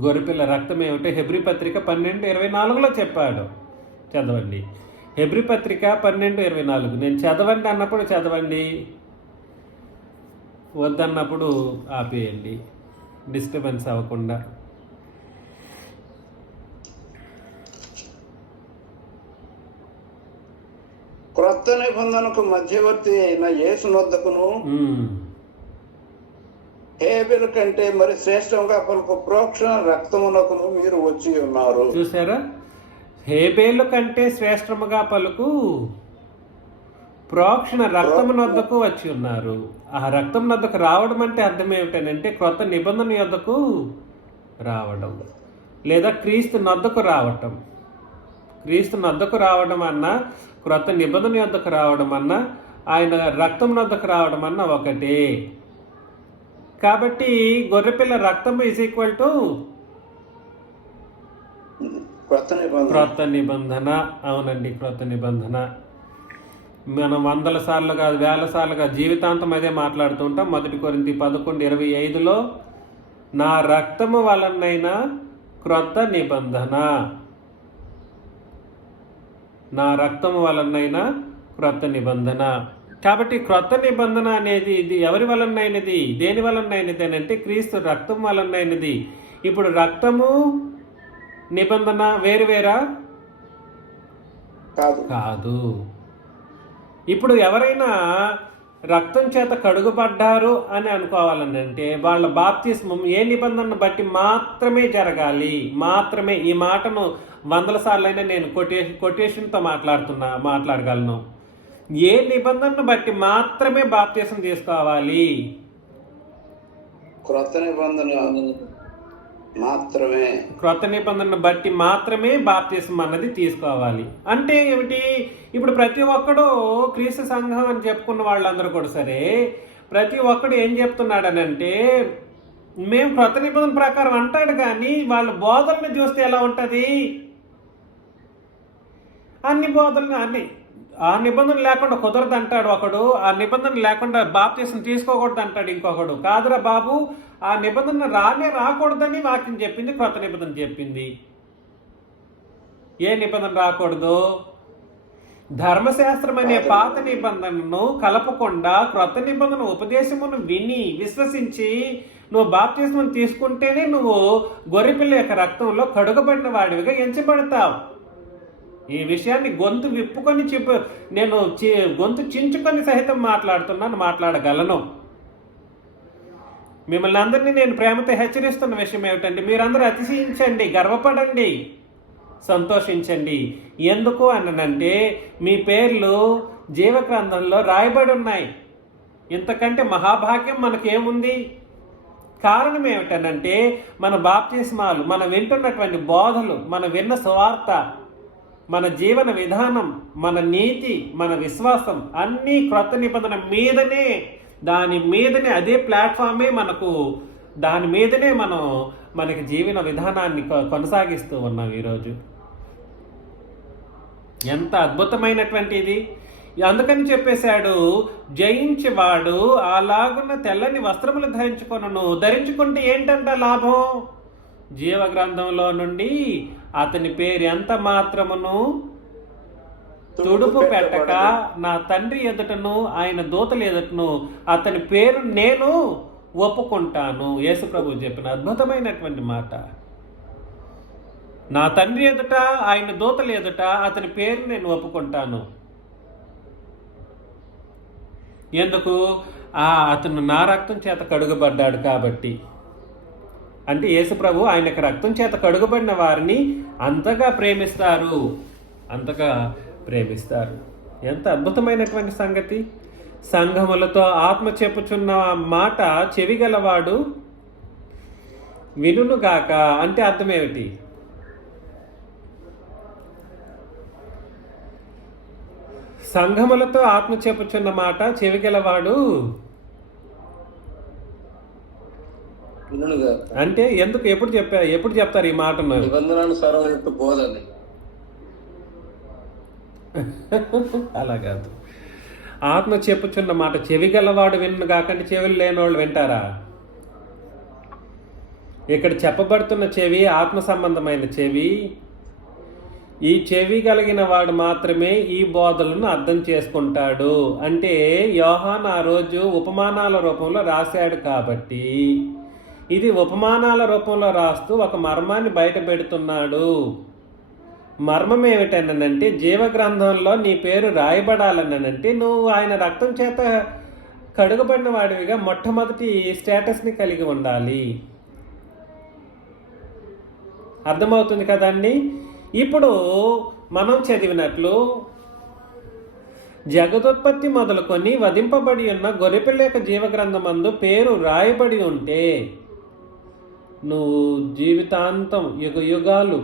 గొర్రెపిల్ల రక్తం ఏమిటో హెబ్రీ పత్రిక 12:24 చెప్పాడు. చదవండి. హెబ్రీ పత్రిక 12:24. నేను చదవండి అన్నప్పుడు చదవండి, వద్దన్నప్పుడు ఆపేయండి, డిస్టర్బెన్స్ అవ్వకుండా. క్రొత్త నిబంధనకు మధ్యవర్తి అయిన యేసునొద్దకును హేబెలు కంటే మరి శ్రేష్టంగా పలుకు ప్రోక్షణ రక్తమునకును మీరు వచ్చి ఉన్నారు. చూసారా, హేబేలు కంటే శ్రేష్టముగా పలుకు ప్రోక్షణ రక్తమునొద్దకు వచ్చి ఉన్నారు. ఆ రక్తం నొద్దకు రావడం అంటే అర్థం ఏమిటంటే క్రొత్త నిబంధన యొద్దకు రావడం, లేదా క్రీస్తు నొద్దకు రావటం. క్రీస్తు నొద్దకు రావడం అన్నా, క్రొత్త నిబంధన యొద్దకు రావడం అన్నా, ఆయన రక్తం నొద్దకు రావడం అన్నా ఒకటే. కాబట్టి గొర్రెపిల్ల రక్తం ఈజ్ ఈక్వల్ టు క్రొత్త నిబంధన. అవునండి, క్రొత్త నిబంధన. మనం 100 సార్లుగా 1000 సార్లుగా జీవితాంతం అదే మాట్లాడుతూ ఉంటాం. 1 కొరింథీ 11:25 నా రక్తము వలనైనా క్రొత్త నిబంధన, నా రక్తము వలనైనా క్రొత్త నిబంధన. కాబట్టి క్రొత్త నిబంధన అనేది ఇది ఎవరి వలనైనది, దేని వలనైనది అని అంటే క్రీస్తు రక్తం వలనైనది. ఇప్పుడు రక్తము నిబంధన వేరువేరా? కాదు. ఇప్పుడు ఎవరైనా రక్తం చేత కడుగుపడ్డారు అని అనుకోవాలని అంటే వాళ్ళ బాప్తిస్మం ఏ నిబంధనను బట్టి మాత్రమే జరగాలి. మాత్రమే. ఈ మాటను 100 సార్లైనా నేను కొటేషన్తో మాట్లాడగలను. ఏ నిబంధనను బట్టి మాత్రమే బాప్తిసం తీసుకోవాలి? క్రొత్త నిబంధన మాత్రమే. క్రొత్త నిబంధనను బట్టి మాత్రమే బాప్తిసం అన్నది తీసుకోవాలి. అంటే ఏమిటి? ఇప్పుడు ప్రతి ఒక్కడు క్రీస్తు సంఘం అని చెప్పుకున్న వాళ్ళందరూ కూడా సరే, ప్రతి ఒక్కడు ఏం చెప్తున్నాడనంటే మేము క్రొత్త నిబంధన ప్రకారం అంటాడు, కానీ వాళ్ళ బోధనను చూస్తే ఎలా ఉంటుంది? అన్ని బోధనలు ఆ నిబంధన లేకుండా కుదరదు అంటాడు ఒకడు, ఆ నిబంధన లేకుండా బాప్తిసం తీసుకోకూడదు అంటాడు ఇంకొకడు. కాదురా బాబు, ఆ నిబంధన రాకూడదని వాక్యం చెప్పింది, క్రొత్త నిబంధన చెప్పింది. ఏ నిబంధన రాకూడదు? ధర్మశాస్త్రం అనే పాత నిబంధనను కలపకుండా క్రొత్త నిబంధన ఉపదేశమును విని విశ్వసించి నువ్వు బాప్తిసం తీసుకుంటేనే నువ్వు గొర్రెపిల్ల యొక్క రక్తంలో కడుగబడిన వాడివిగా ఎంచబడతావు. ఈ విషయాన్ని గొంతు విప్పుకొని నేను గొంతు చించుకొని సహితం మాట్లాడగలను. మిమ్మల్ని అందరినీ నేను ప్రేమతో హెచ్చరిస్తున్న విషయం ఏమిటంటే మీరందరూ అతిశయించండి, గర్వపడండి, సంతోషించండి. ఎందుకు అనంటే మీ పేర్లు జీవగ్రంథంలో రాయబడి ఉన్నాయి. ఇంతకంటే మహాభాగ్యం మనకేముంది? కారణం ఏమిటనంటే మన బాప్తిస్మాలు, మనం వింటున్నటువంటి బోధలు, మన విన్న సువార్త, మన జీవన విధానం, మన నీతి, మన విశ్వాసం అన్నీ క్రొత్త నిబంధన మీదనే, దాని మీదనే, అదే ప్లాట్ఫామే మనకు, దాని మీదనే మనకి జీవన విధానాన్ని కొనసాగిస్తూ ఉన్నాం ఈరోజు. ఎంత అద్భుతమైనటువంటి ఇది! అందుకని చెప్పేశాడు, జయించేవాడు అలాగున్న తెల్లని వస్త్రములు ధరించుకుంటే ఏంటంట లాభం? జీవగ్రంథంలో నుండి అతని పేరు ఎంత మాత్రమును తుడుపు పెట్టక నా తండ్రి ఎదుటను ఆయన దూతల ఎదుటను అతని పేరు నేను ఒప్పుకుంటాను. యేసు ప్రభు చెప్పిన అద్భుతమైనటువంటి మాట. నా తండ్రి ఎదుట ఆయన దూతల ఎదుట అతని పేరు నేను ఒప్పుకుంటాను. ఎందుకు? అతను నా రక్తం చేత కడుగబడ్డాడు కాబట్టి. అంటే యేసు ప్రభు ఆయనకు రక్తం చేత కడుగబడిన వారిని అంతగా ప్రేమిస్తారు. ఎంత అద్భుతమైనటువంటి సంగతి! సంఘములతో ఆత్మ చెప్పుచున్న మాట చెవిగలవాడు వినుగాక. అంటే అర్థం ఏమిటి? సంఘములతో ఆత్మ చెప్పుచున్న మాట చెవిగలవాడు అంటే ఎందుకు? ఎప్పుడు చెప్తారు ఈ మాట? అలా కాదు. ఆత్మ చెప్పుచున్న మాట చెవిగలవాడు విన్ను కాకంటే చెవులు లేని వాళ్ళు వింటారా? ఇక్కడ చెప్పబడుతున్న చెవి ఆత్మ సంబంధమైన చెవి. ఈ చెవి కలిగిన వాడు మాత్రమే ఈ బోధలను అర్థం చేసుకుంటాడు. అంటే యోహాను ఆ రోజు ఉపమానాల రూపంలో రాశాడు కాబట్టి ఇది ఉపమానాల రూపంలో రాస్తూ ఒక మర్మాన్ని బయట పెడుతున్నాడు. మర్మం ఏమిటనంటే జీవగ్రంథంలో నీ పేరు రాయబడాలనంటే నువ్వు ఆయన రక్తం చేత కడుగబడిన వాడివిగా మొట్టమొదటి స్టేటస్ని కలిగి ఉండాలి. అర్థమవుతుంది కదండి. ఇప్పుడు మనం చదివినట్లు జగదుత్పత్తి మొదలుకొని వధింపబడి ఉన్న గొర్రెపిల్ల యొక్క జీవగ్రంథమందు పేరు రాయబడి ఉంటే నువ్వు జీవితాంతం యుగ యుగాలు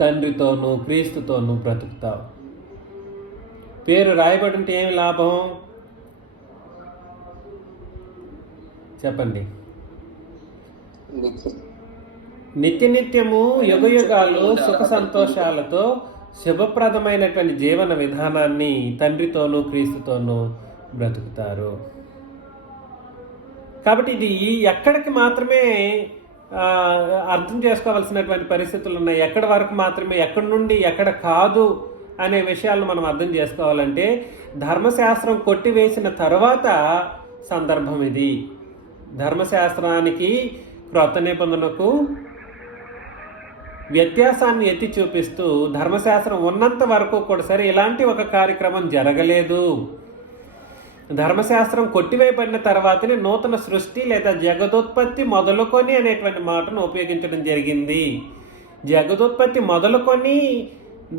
తండ్రితోనూ క్రీస్తుతోనూ బ్రతుకుతావు. పేరు రాయబడి ఉంటే ఏమి లాభం చెప్పండి? నిత్యము యుగ యుగాలు సుఖ సంతోషాలతో శుభప్రదమైనటువంటి జీవన విధానాన్ని తండ్రితోనూ క్రీస్తుతోనూ బ్రతుకుతారు. కాబట్టి ఇది ఎక్కడికి మాత్రమే అర్థం చేసుకోవాల్సినటువంటి పరిస్థితులు ఉన్నాయి, ఎక్కడి వరకు మాత్రమే, ఎక్కడి నుండి ఎక్కడ కాదు అనే విషయాలను మనం అర్థం చేసుకోవాలంటే ధర్మశాస్త్రం కొట్టివేసిన తర్వాత సందర్భం ఇది. ధర్మశాస్త్రానికి క్రొత్త నిబంధనకు వ్యత్యాసాన్ని ఎత్తి చూపిస్తూ ధర్మశాస్త్రం ఉన్నంత వరకు కూడా సరే ఇలాంటి ఒక కార్యక్రమం జరగలేదు. ధర్మశాస్త్రం కొట్టివేయబడిన తర్వాతనే నూతన సృష్టి లేదా జగదుత్పత్తి మొదలుకొని అనేటువంటి మాటను ఉపయోగించడం జరిగింది. జగదుత్పత్తి మొదలుకొని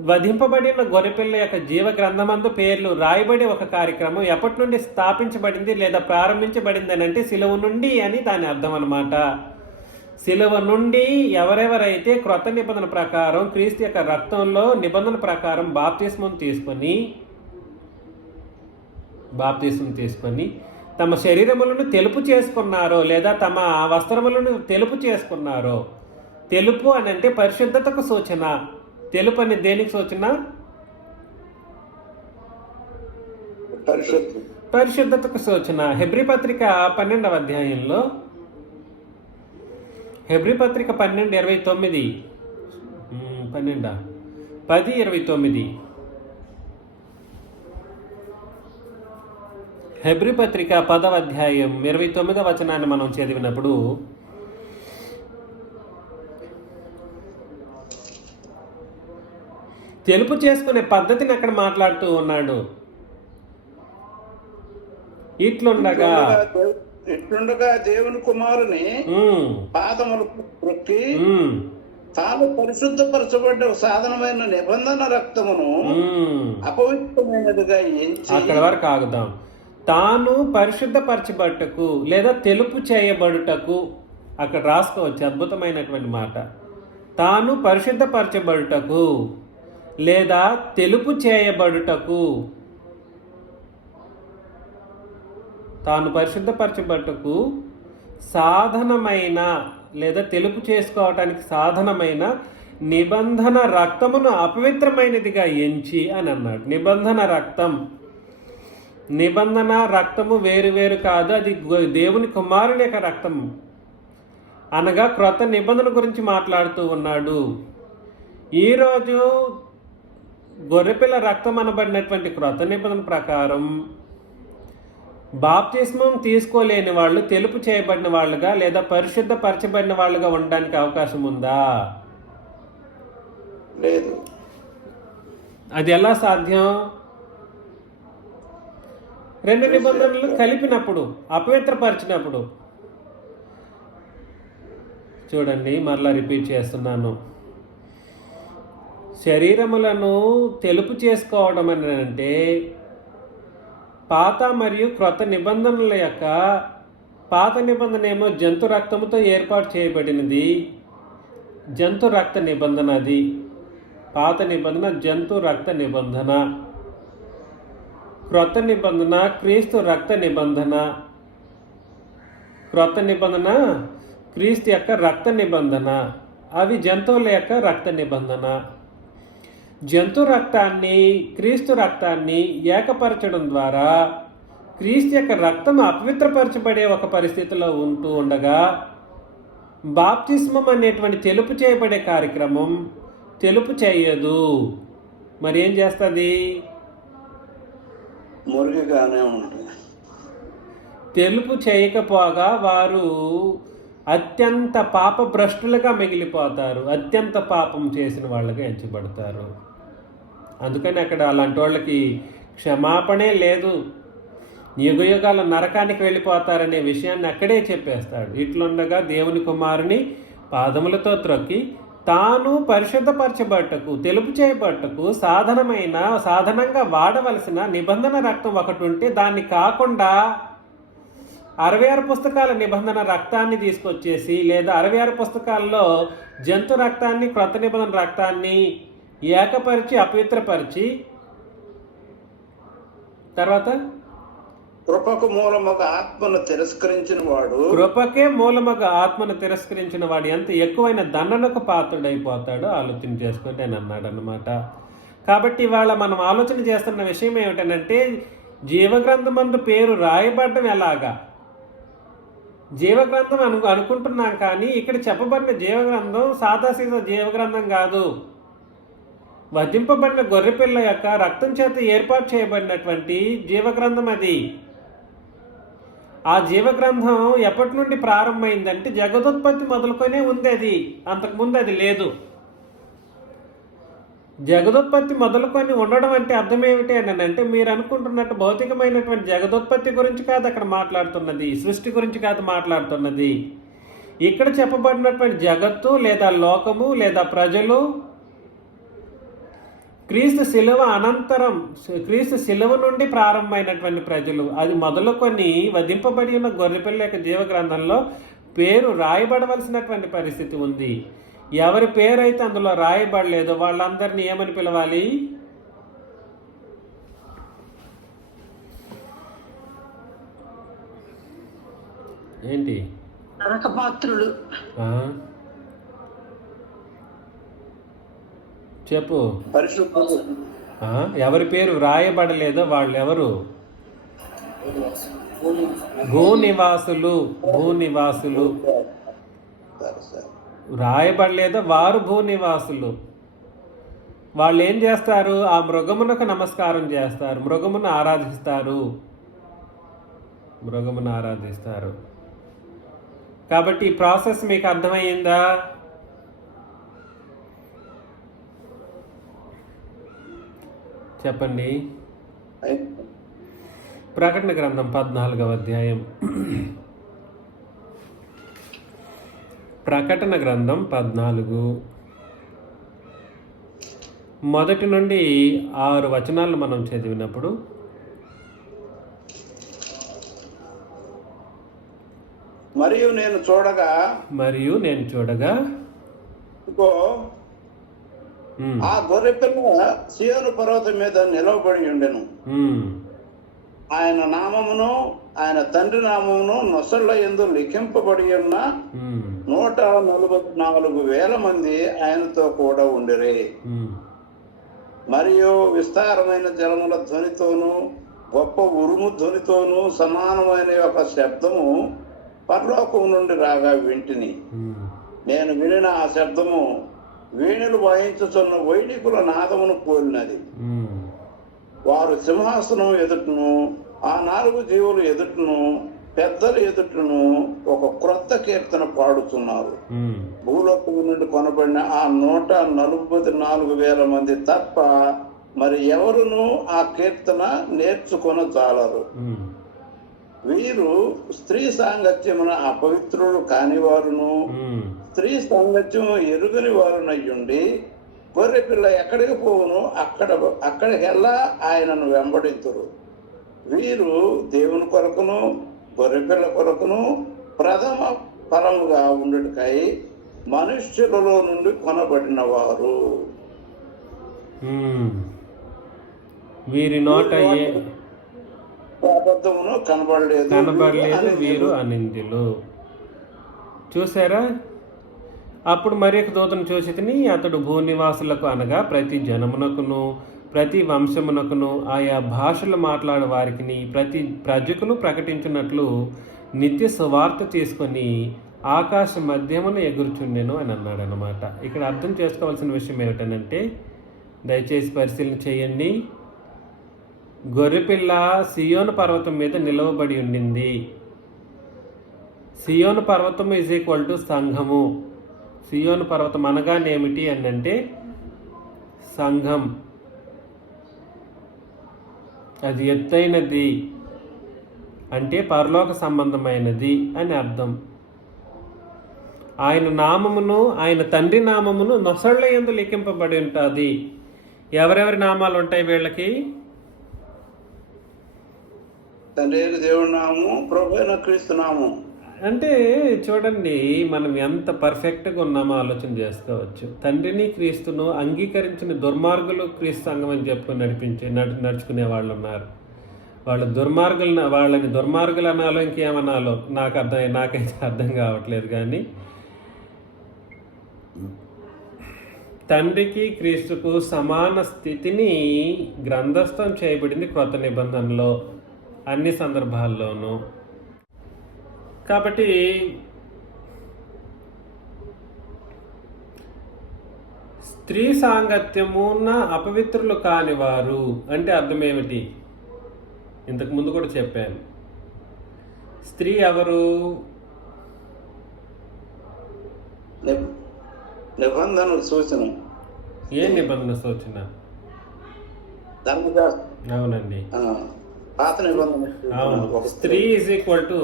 వధింపబడిన గొర్రెపిల్ల యొక్క జీవ గ్రంథమందు పేర్లు రాయబడి ఒక కార్యక్రమం ఎప్పటి నుండి స్థాపించబడింది లేదా ప్రారంభించబడింది అని అంటే సిలువ నుండి అని దాని అర్థం అన్నమాట. సిలువ నుండి ఎవరెవరైతే క్రొత్త నిబంధన ప్రకారం క్రీస్తు యొక్క రక్తంలో నిబంధన ప్రకారం బాప్తిస్మం తీసుకొని తమ శరీరములను తెలుపు చేసుకున్నారో లేదా తమ వస్త్రములను తెలుపు చేసుకున్నారో, తెలుపు అని అంటే పరిశుద్ధతకు సూచన. తెలుపు అని దేనికి సూచన? పరిశుద్ధతకు సూచన. హెబ్రీ పత్రిక 12వ అధ్యాయంలో హెబ్రీ పత్రిక 12:29 10:29 హెబ్రీ పత్రిక 10వ అధ్యాయం 29వ వచనాన్ని మనం చదివినప్పుడు తెలుపు చేసుకునే పద్ధతిని అక్కడ మాట్లాడుతూ ఉన్నాడు. ఇట్లుండగా దేవుని కుమారుని పాదములకు ప్రొక్కి తాను పరిశుద్ధపరచబడ్డ సాధనమైన నిబంధన రక్తమును అపవిత్రమైనదిగా ఎంచి. అక్కడ వరకు ఆగుదాం. తాను పరిశుద్ధపరచబడుటకు లేదా తెలుపు చేయబడుటకు, అక్కడ రాసుకోవచ్చు అద్భుతమైనటువంటి మాట. తాను పరిశుద్ధపరచబడుటకు లేదా తెలుపు చేయబడుటకు, తాను పరిశుద్ధపరచబడుటకు సాధనమైన లేదా తెలుపు చేసుకోవటానికి సాధనమైన నిబంధన రక్తమును అపవిత్రమైనదిగా ఎంచి అని అన్నాడు. నిబంధన రక్తము వేరు కాదు, అది దేవుని కుమారుని యొక్క రక్తం అనగా క్రొత్త నిబంధన గురించి మాట్లాడుతూ ఉన్నాడు. ఈరోజు గొర్రెపిల్ల రక్తం అనబడినటువంటి క్రొత్త నిబంధన ప్రకారం బాప్తిస్మం తీసుకోలేని వాళ్ళు తెలుపు చేయబడిన వాళ్ళుగా లేదా పరిశుద్ధపరచబడిన వాళ్ళుగా ఉండడానికి అవకాశం ఉందా? లేదు. అది ఎలా సాధ్యం? రెండు నిబంధనలు కలిపినప్పుడు, అపవిత్రపరిచినప్పుడు. చూడండి, మరలా రిపీట్ చేస్తున్నాను. శరీరములను తెలుపు చేసుకోవడం అని అంటే పాత మరియు క్రొత్త నిబంధనల యొక్క పాత నిబంధన ఏమో జంతు రక్తముతో ఏర్పాటు చేయబడినది, జంతు రక్త నిబంధన. అది పాత నిబంధన జంతు రక్త నిబంధన. క్రొత్త నిబంధన క్రీస్తు రక్త నిబంధన. క్రొత్త నిబంధన క్రీస్తు యొక్క రక్త నిబంధన. అవి జంతువుల యొక్క రక్త నిబంధన. జంతు రక్తాన్ని క్రీస్తు రక్తాన్ని ఏకపరచడం ద్వారా క్రీస్తు యొక్క రక్తం అపవిత్రపరచబడే ఒక పరిస్థితిలో ఉంటూ ఉండగా బాప్తిస్మం అనేటువంటి తెలుపు చేయబడే కార్యక్రమం తెలుపు చేయదు. మరి ఏం చేస్తుంది? మురికిగానే ఉంటుంది. తెలుపు చేయకపోగా వారు అత్యంత పాపభ్రష్టులుగా మిగిలిపోతారు, అత్యంత పాపం చేసిన వాళ్ళగా ఎంచబడతారు. అందుకని అక్కడ అలాంటి వాళ్ళకి క్షమాపణే లేదు, యుగయుగాల నరకానికి వెళ్ళిపోతారనే విషయాన్ని అక్కడే చెప్పేస్తాడు. ఇట్లుండగా దేవుని కుమారుని పాదములతో త్రొక్కి తాను పరిశుద్ధపరచబట్టకు, తెలుపు చేయబట్టకు సాధనంగా వాడవలసిన నిబంధన రక్తం ఒకటి ఉంటే దాన్ని కాకుండా 66 పుస్తకాల నిబంధన రక్తాన్ని తీసుకొచ్చేసి, లేదా 66 పుస్తకాల్లో జంతు రక్తాన్ని, క్రొత్త నిబంధన రక్తాన్ని ఏకపరిచి అపవిత్రపరిచి, తర్వాత కృపకు మూలముగా ఆత్మను తిరస్కరించిన వాడు, కృపకే మూలముగా ఆత్మను తిరస్కరించిన వాడు ఎంత ఎక్కువైన దండనకు పాత్రుడైపోతాడో ఆలోచన చేసుకుంటే అని అన్నాడు అన్నమాట. కాబట్టి ఇవాళ మనం ఆలోచన చేస్తున్న విషయం ఏమిటంటే, జీవగ్రంథమందు పేరు రాయబడ్డం ఎలాగా? జీవగ్రంథం అనుకుంటున్నాం, కానీ ఇక్కడ చెప్పబడిన జీవగ్రంథం సాదాసీదా జీవగ్రంథం కాదు. వధింపబడిన గొర్రెపిల్ల యొక్క రక్తం చేత ఏర్పాటు చేయబడినటువంటి జీవగ్రంథం అది. ఆ జీవగ్రంథం ఎప్పటి నుండి ప్రారంభమైందంటే జగదోత్పత్తి మొదలుకొనే ఉంది అది, అంతకుముందు అది లేదు. జగదోత్పత్తి మొదలుకొని ఉండడం అంటే అర్థం ఏమిటి అని అంటే, మీరు అనుకుంటున్నట్టు భౌతికమైనటువంటి జగదోత్పత్తి గురించి కాదు అక్కడ మాట్లాడుతున్నది, సృష్టి గురించి కాదు మాట్లాడుతున్నది. ఇక్కడ చెప్పబడినటువంటి జగత్తు లేదా లోకము లేదా ప్రజలు క్రీస్తు శిలువ అనంతరం, క్రీస్తు శిలువ నుండి ప్రారంభమైనటువంటి ప్రజలు, అది మొదలుకొని వధింపబడి ఉన్న గొర్రెపిల్ల యొక్క జీవగ్రంథంలో పేరు రాయబడవలసినటువంటి పరిస్థితి ఉంది. ఎవరి పేరైతే అందులో రాయబడలేదో వాళ్ళందరినీ ఏమని పిలవాలి? ఏంటి? నరకపాత్రులు. చెప్పు. పరిశుద్ధులు. ఎవరి పేరు రాయబడలేదో వాళ్ళు ఎవరు? భూనివాసులు. భూనివాసులు రాయబడలేదో వారు భూనివాసులు. వాళ్ళు ఏం చేస్తారు? ఆ మృగమునకు నమస్కారం చేస్తారు, మృగమును ఆరాధిస్తారు, మృగమును ఆరాధిస్తారు. కాబట్టి ఈ ప్రాసెస్ మీకు అర్థమయ్యిందా? చెప్పండి. ప్రకటన గ్రంథం 14వ అధ్యాయం. ప్రకటన గ్రంథం 14 మొదటి నుండి 6 వచనాలు మనం చదివినప్పుడు, మరియు నేను చూడగా ఇదిగో ఆ గొర్రెపిల్ల సీయోను పర్వతం మీద నిలవబడి ఉండెను. ఆయన నామమును ఆయన తండ్రి నామమును నొసళ్ళ యందు లిఖింపబడి ఉన్న 144,000 మంది ఆయనతో కూడా ఉండిరి. మరియు విస్తారమైన జలముల ధ్వనితోనూ గొప్ప ఉరుము ధ్వనితోనూ సమానమైన ఒక శబ్దము పరలోకం నుండి రాగా వింటిని. నేను వినిన ఆ శబ్దము వీణులు వాయించుచున్న వైదికుల నాదమును పోలినది. వారు సింహాసనం ఎదుటను ఆ 4 జీవులు ఎదుటను పెద్దల ఎదుటను ఒక క్రొత్త కీర్తన పాడుతున్నారు. భూలోకం నుండి కొనబడిన ఆ 144,000 మంది తప్ప మరి ఎవరును ఆ కీర్తన నేర్చుకొనజాలరు. వీరు స్త్రీ సాంగత్యమున అపవిత్రులు కాని వారును స్త్రీ సాంగత్యం ఎరుగని వారునయ్యుండి గొర్రెపిల్ల ఎక్కడికి పోవును అక్కడికెల్లా ఆయనను వెంబడింతురు. వీరు దేవుని కొరకును గొర్రెపిల్ల కొరకును ప్రథమ ఫలముగా ఉండుటకై మనుష్యులలో నుండి కొనబడిన వారు. వీరి నోట అబద్ధమును కనబడలేదు, వీరు అనిందులు. చూసారా? అప్పుడు మరి ఒక దూతను చూసితిని, అతడు భూనివాసులకు అనగా ప్రతి జనమునకును ప్రతి వంశమునకును ఆయా భాషలు మాట్లాడే వారికి ప్రతి ప్రజకును ప్రకటించినట్లు నిత్య సువార్త తీసుకొని ఆకాశ మధ్యమున ఎగురుచుండెను అని అన్నాడు అనమాట. ఇక్కడ అర్థం చేసుకోవాల్సిన విషయం ఏమిటనంటే, దయచేసి పరిశీలన చేయండి. గొర్రెపిల్ల సియోను పర్వతం మీద నిలవబడి ఉండింది. సియోను పర్వతం ఈజ్ ఈక్వల్ టు సంఘము. సియోను పర్వతం అనగానేమిటి అని అంటే సంఘం. అది ఎత్తైనది అంటే పరలోక సంబంధమైనది అని అర్థం. ఆయన నామమును, ఆయన తండ్రి నామమును నొసళ్ళ యందు లిఖింపబడి ఉంటుంది. ఎవరెవరి నామాలు ఉంటాయి వీళ్ళకి? తండ్రి అయిన దేవుడి నామము, ప్రభు అయిన క్రీస్తు నామం. అంటే చూడండి, మనం ఎంత పర్ఫెక్ట్గా ఉన్నామో ఆలోచన చేసుకోవచ్చు. తండ్రిని క్రీస్తును అంగీకరించిన దుర్మార్గులు క్రీస్తు సంఘం అని చెప్పుకొని నడుచుకునే వాళ్ళు ఉన్నారు. వాళ్ళని దుర్మార్గులు అనాలో ఇంకేమనాలో నాకైతే అర్థం కావట్లేదు. కానీ తండ్రికి క్రీస్తుకు సమాన స్థితిని గ్రంథస్థం చేయబడింది క్రొత్త నిబంధనలో అన్ని సందర్భాల్లోనూ. కాబట్టి స్త్రీ సాంగత్యమున అపవిత్రులు కానివారు అంటే అర్థం ఏమిటి? ఇంతకు ముందు కూడా చెప్పాను. స్త్రీ ఎవరు? నిబంధన సూచన. ఏ నిబంధన సూచన? ధర్మశాస్త్రం. అవునండి, పాత నిబంధన. అవును. స్త్రీ ఈజ్ ఈక్వల్ టు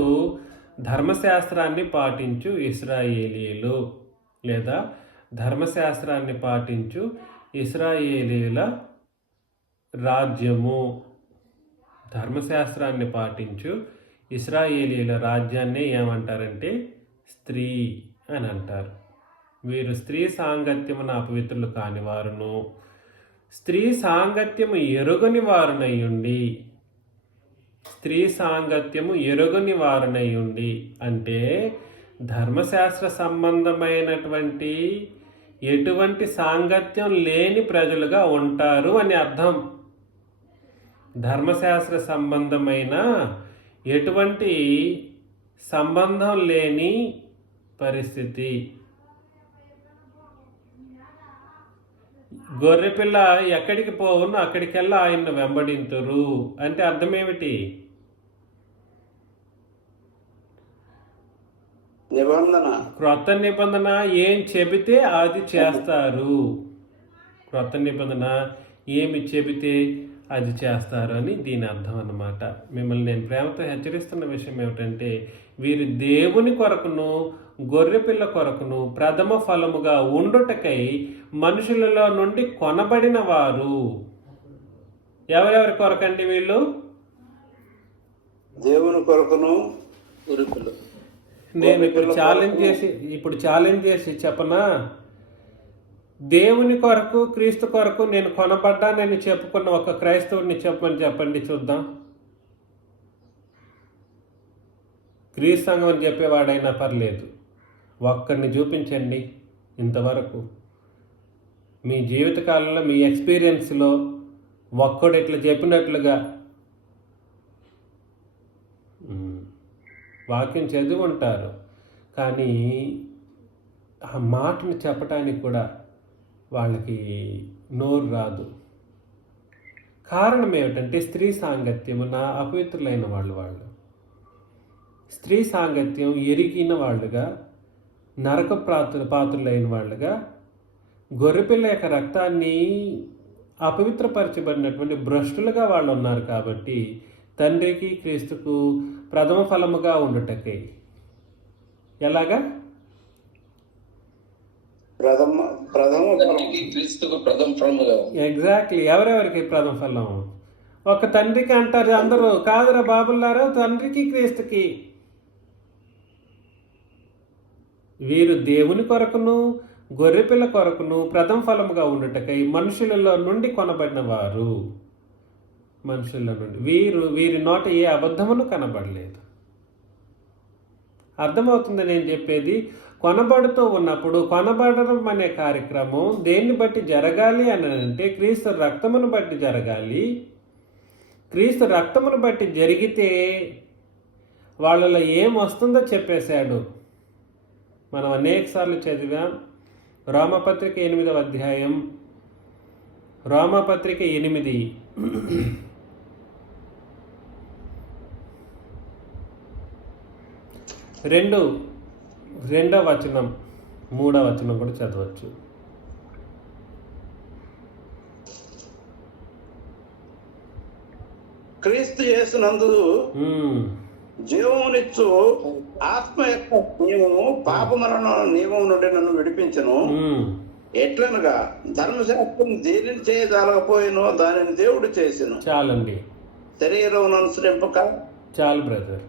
ధర్మశాస్త్రాన్ని పాటించు ఇశ్రాయేలీయులు, లేదా ధర్మశాస్త్రాన్ని పాటించు ఇశ్రాయేలీయుల రాజ్యము. ధర్మశాస్త్రాన్ని పాటించు ఇశ్రాయేలీయుల రాజ్యాన్ని ఏమంటారంటే స్త్రీ అని అంటారు. వీరు స్త్రీ సాంగత్యమున అపవిత్రులు కాని వారును, స్త్రీ సాంగత్యము ఎరుగని వారునయ్యుండి. స్త్రీ సాంగత్యము ఎరుగని వారునయ్యుండి అంటే ధర్మశాస్త్ర సంబంధమైనటువంటి ఎటువంటి సాంగత్యం లేని ప్రజలుగా ఉంటారు అని అర్థం. ధర్మశాస్త్ర సంబంధమైన ఎటువంటి సంబంధం లేని పరిస్థితి. గొర్రెపిల్ల ఎక్కడికి పోవును అక్కడికెల్లా ఆయన్ను వెంబడింతురు అంటే అర్థం ఏమిటి? నిబంధన, క్రొత్త నిబంధన ఏం చెబితే అది చేస్తారు. క్రొత్త నిబంధన ఏమి చెబితే అది చేస్తారు అని దీని అర్థం అన్నమాట. మిమ్మల్ని నేను ప్రేమతో హెచ్చరిస్తున్న విషయం ఏమిటంటే, వీరు దేవుని కొరకును గొర్రెపిల్ల కొరకును ప్రథమ ఫలముగా ఉండుటకై మనుషులలో నుండి కొనబడిన వారు. ఎవరెవరి కొరకండి వీళ్ళు? దేవుని కొరకును. నేను ఇప్పుడు ఛాలెంజ్ చేసి చెప్పనా? దేవుని కొరకు క్రీస్తు కొరకు నేను కొనబడ్డానని చెప్పుకున్న ఒక క్రైస్తవుడిని చెప్పండి చూద్దాం. క్రీస్తు సంఘం అని చెప్పేవాడైనా పర్లేదు, ఒక్కడిని చూపించండి. ఇంతవరకు మీ జీవితకాలంలో మీ ఎక్స్పీరియన్స్లో ఒక్కడు ఇట్లా చెప్పినట్లుగా వాక్యం చదివి ఉంటారు, కానీ ఆ మాటను చెప్పడానికి కూడా వాళ్ళకి నోరు రాదు. కారణం ఏమిటంటే స్త్రీ సాంగత్యమున అపవిత్రులైన వాళ్ళు స్త్రీ సాంగత్యం ఎరిగిన వాళ్ళుగా, నరక పాత్రులైన వాళ్ళుగా, గొర్రెపిల్ల యొక్క రక్తాన్ని అపవిత్రపరచబడినటువంటి భ్రష్టులుగా వాళ్ళు ఉన్నారు. కాబట్టి తండ్రికి క్రీస్తుకు ప్రథమ ఫలముగా ఉండుటకై ఎలాగా? ఎగ్జాక్ట్లీ. ఎవరెవరికి ప్రథమ ఫలం? ఒక తండ్రికి అంటారు అందరూ, కాదురా బాబుల్లారా, తండ్రికి క్రీస్తుకి. వీరు దేవుని కొరకును గొర్రెపిల్ల కొరకును ప్రథమ ఫలముగా ఉండుటకై మనుషులలో నుండి కొనబడిన వారు. మనుషుల నుండి వీరి నోట ఏ అబద్ధమును కనబడలేదు. అర్థమవుతుంది నేను చెప్పేది? కొనబడుతూ ఉన్నప్పుడు కొనబడడం అనే కార్యక్రమం దేన్ని బట్టి జరగాలి అని అంటే క్రీస్తు రక్తమును బట్టి జరగాలి. క్రీస్తు రక్తమును బట్టి జరిగితే వాళ్ళలో ఏం వస్తుందో చెప్పేశాడు. మనం అనేక సార్లు చదివాం. రోమపత్రిక 8వ అధ్యాయం, రోమపత్రిక 8 రెండవ వచనం 3వ వచనం కూడా చదవచ్చు. క్రీస్తు యేసునందు జీవమునిచ్చు ఆత్మ యొక్క నియమము పాప మరణ నియమం నుండి నన్ను విడిపించను. ఎట్లనగా ధర్మశాస్త్రం దేనిని చేయజాలకపోయినో దానిని దేవుడు చేసెను. చాలండి, శరీరం అనుసరింపక. చాలు బ్రదర్.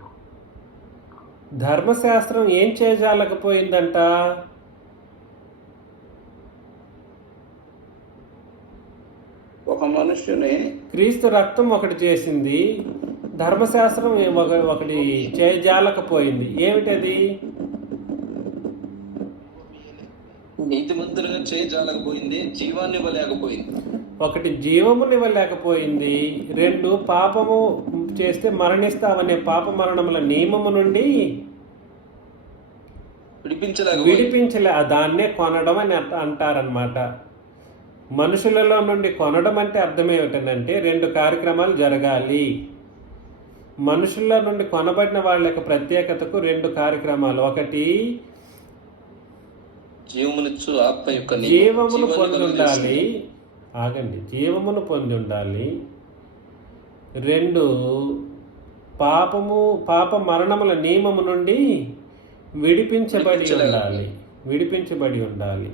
ధర్మశాస్త్రం ఏం చేయజాలకపోయిందంట? ఒక మనుష్యుని క్రీస్తు రక్తం ఒకటి చేసింది, ధర్మశాస్త్రం ఒకటి చేయజాలకపోయింది. ఏమిటది? నీతిమంతులుగా చేయజాలకపోయింది, జీవాన్ని ఇవ్వలేకపోయింది. ఒకటి జీవమునివ్వలేకపోయింది, 2 పాపము చేస్తే మరణిస్తామనే పాప మరణముల నియమము నుండి విడిపించలే. దాన్నే కొనడం అని అంటారనమాట. మనుషులలో నుండి కొనడం అంటే అర్థం ఏమిటంటే 2 కార్యక్రమాలు జరగాలి. మనుషుల నుండి కొనబడిన వాళ్ళ యొక్క ప్రత్యేకతకు 2 కార్యక్రమాలు. ఒకటి జీవమును పొంది ఉండాలి. ఆగండి, జీవమును పొంది ఉండాలి. 2 పాప మరణముల నియమము నుండి విడిపించబడి ఉండాలి.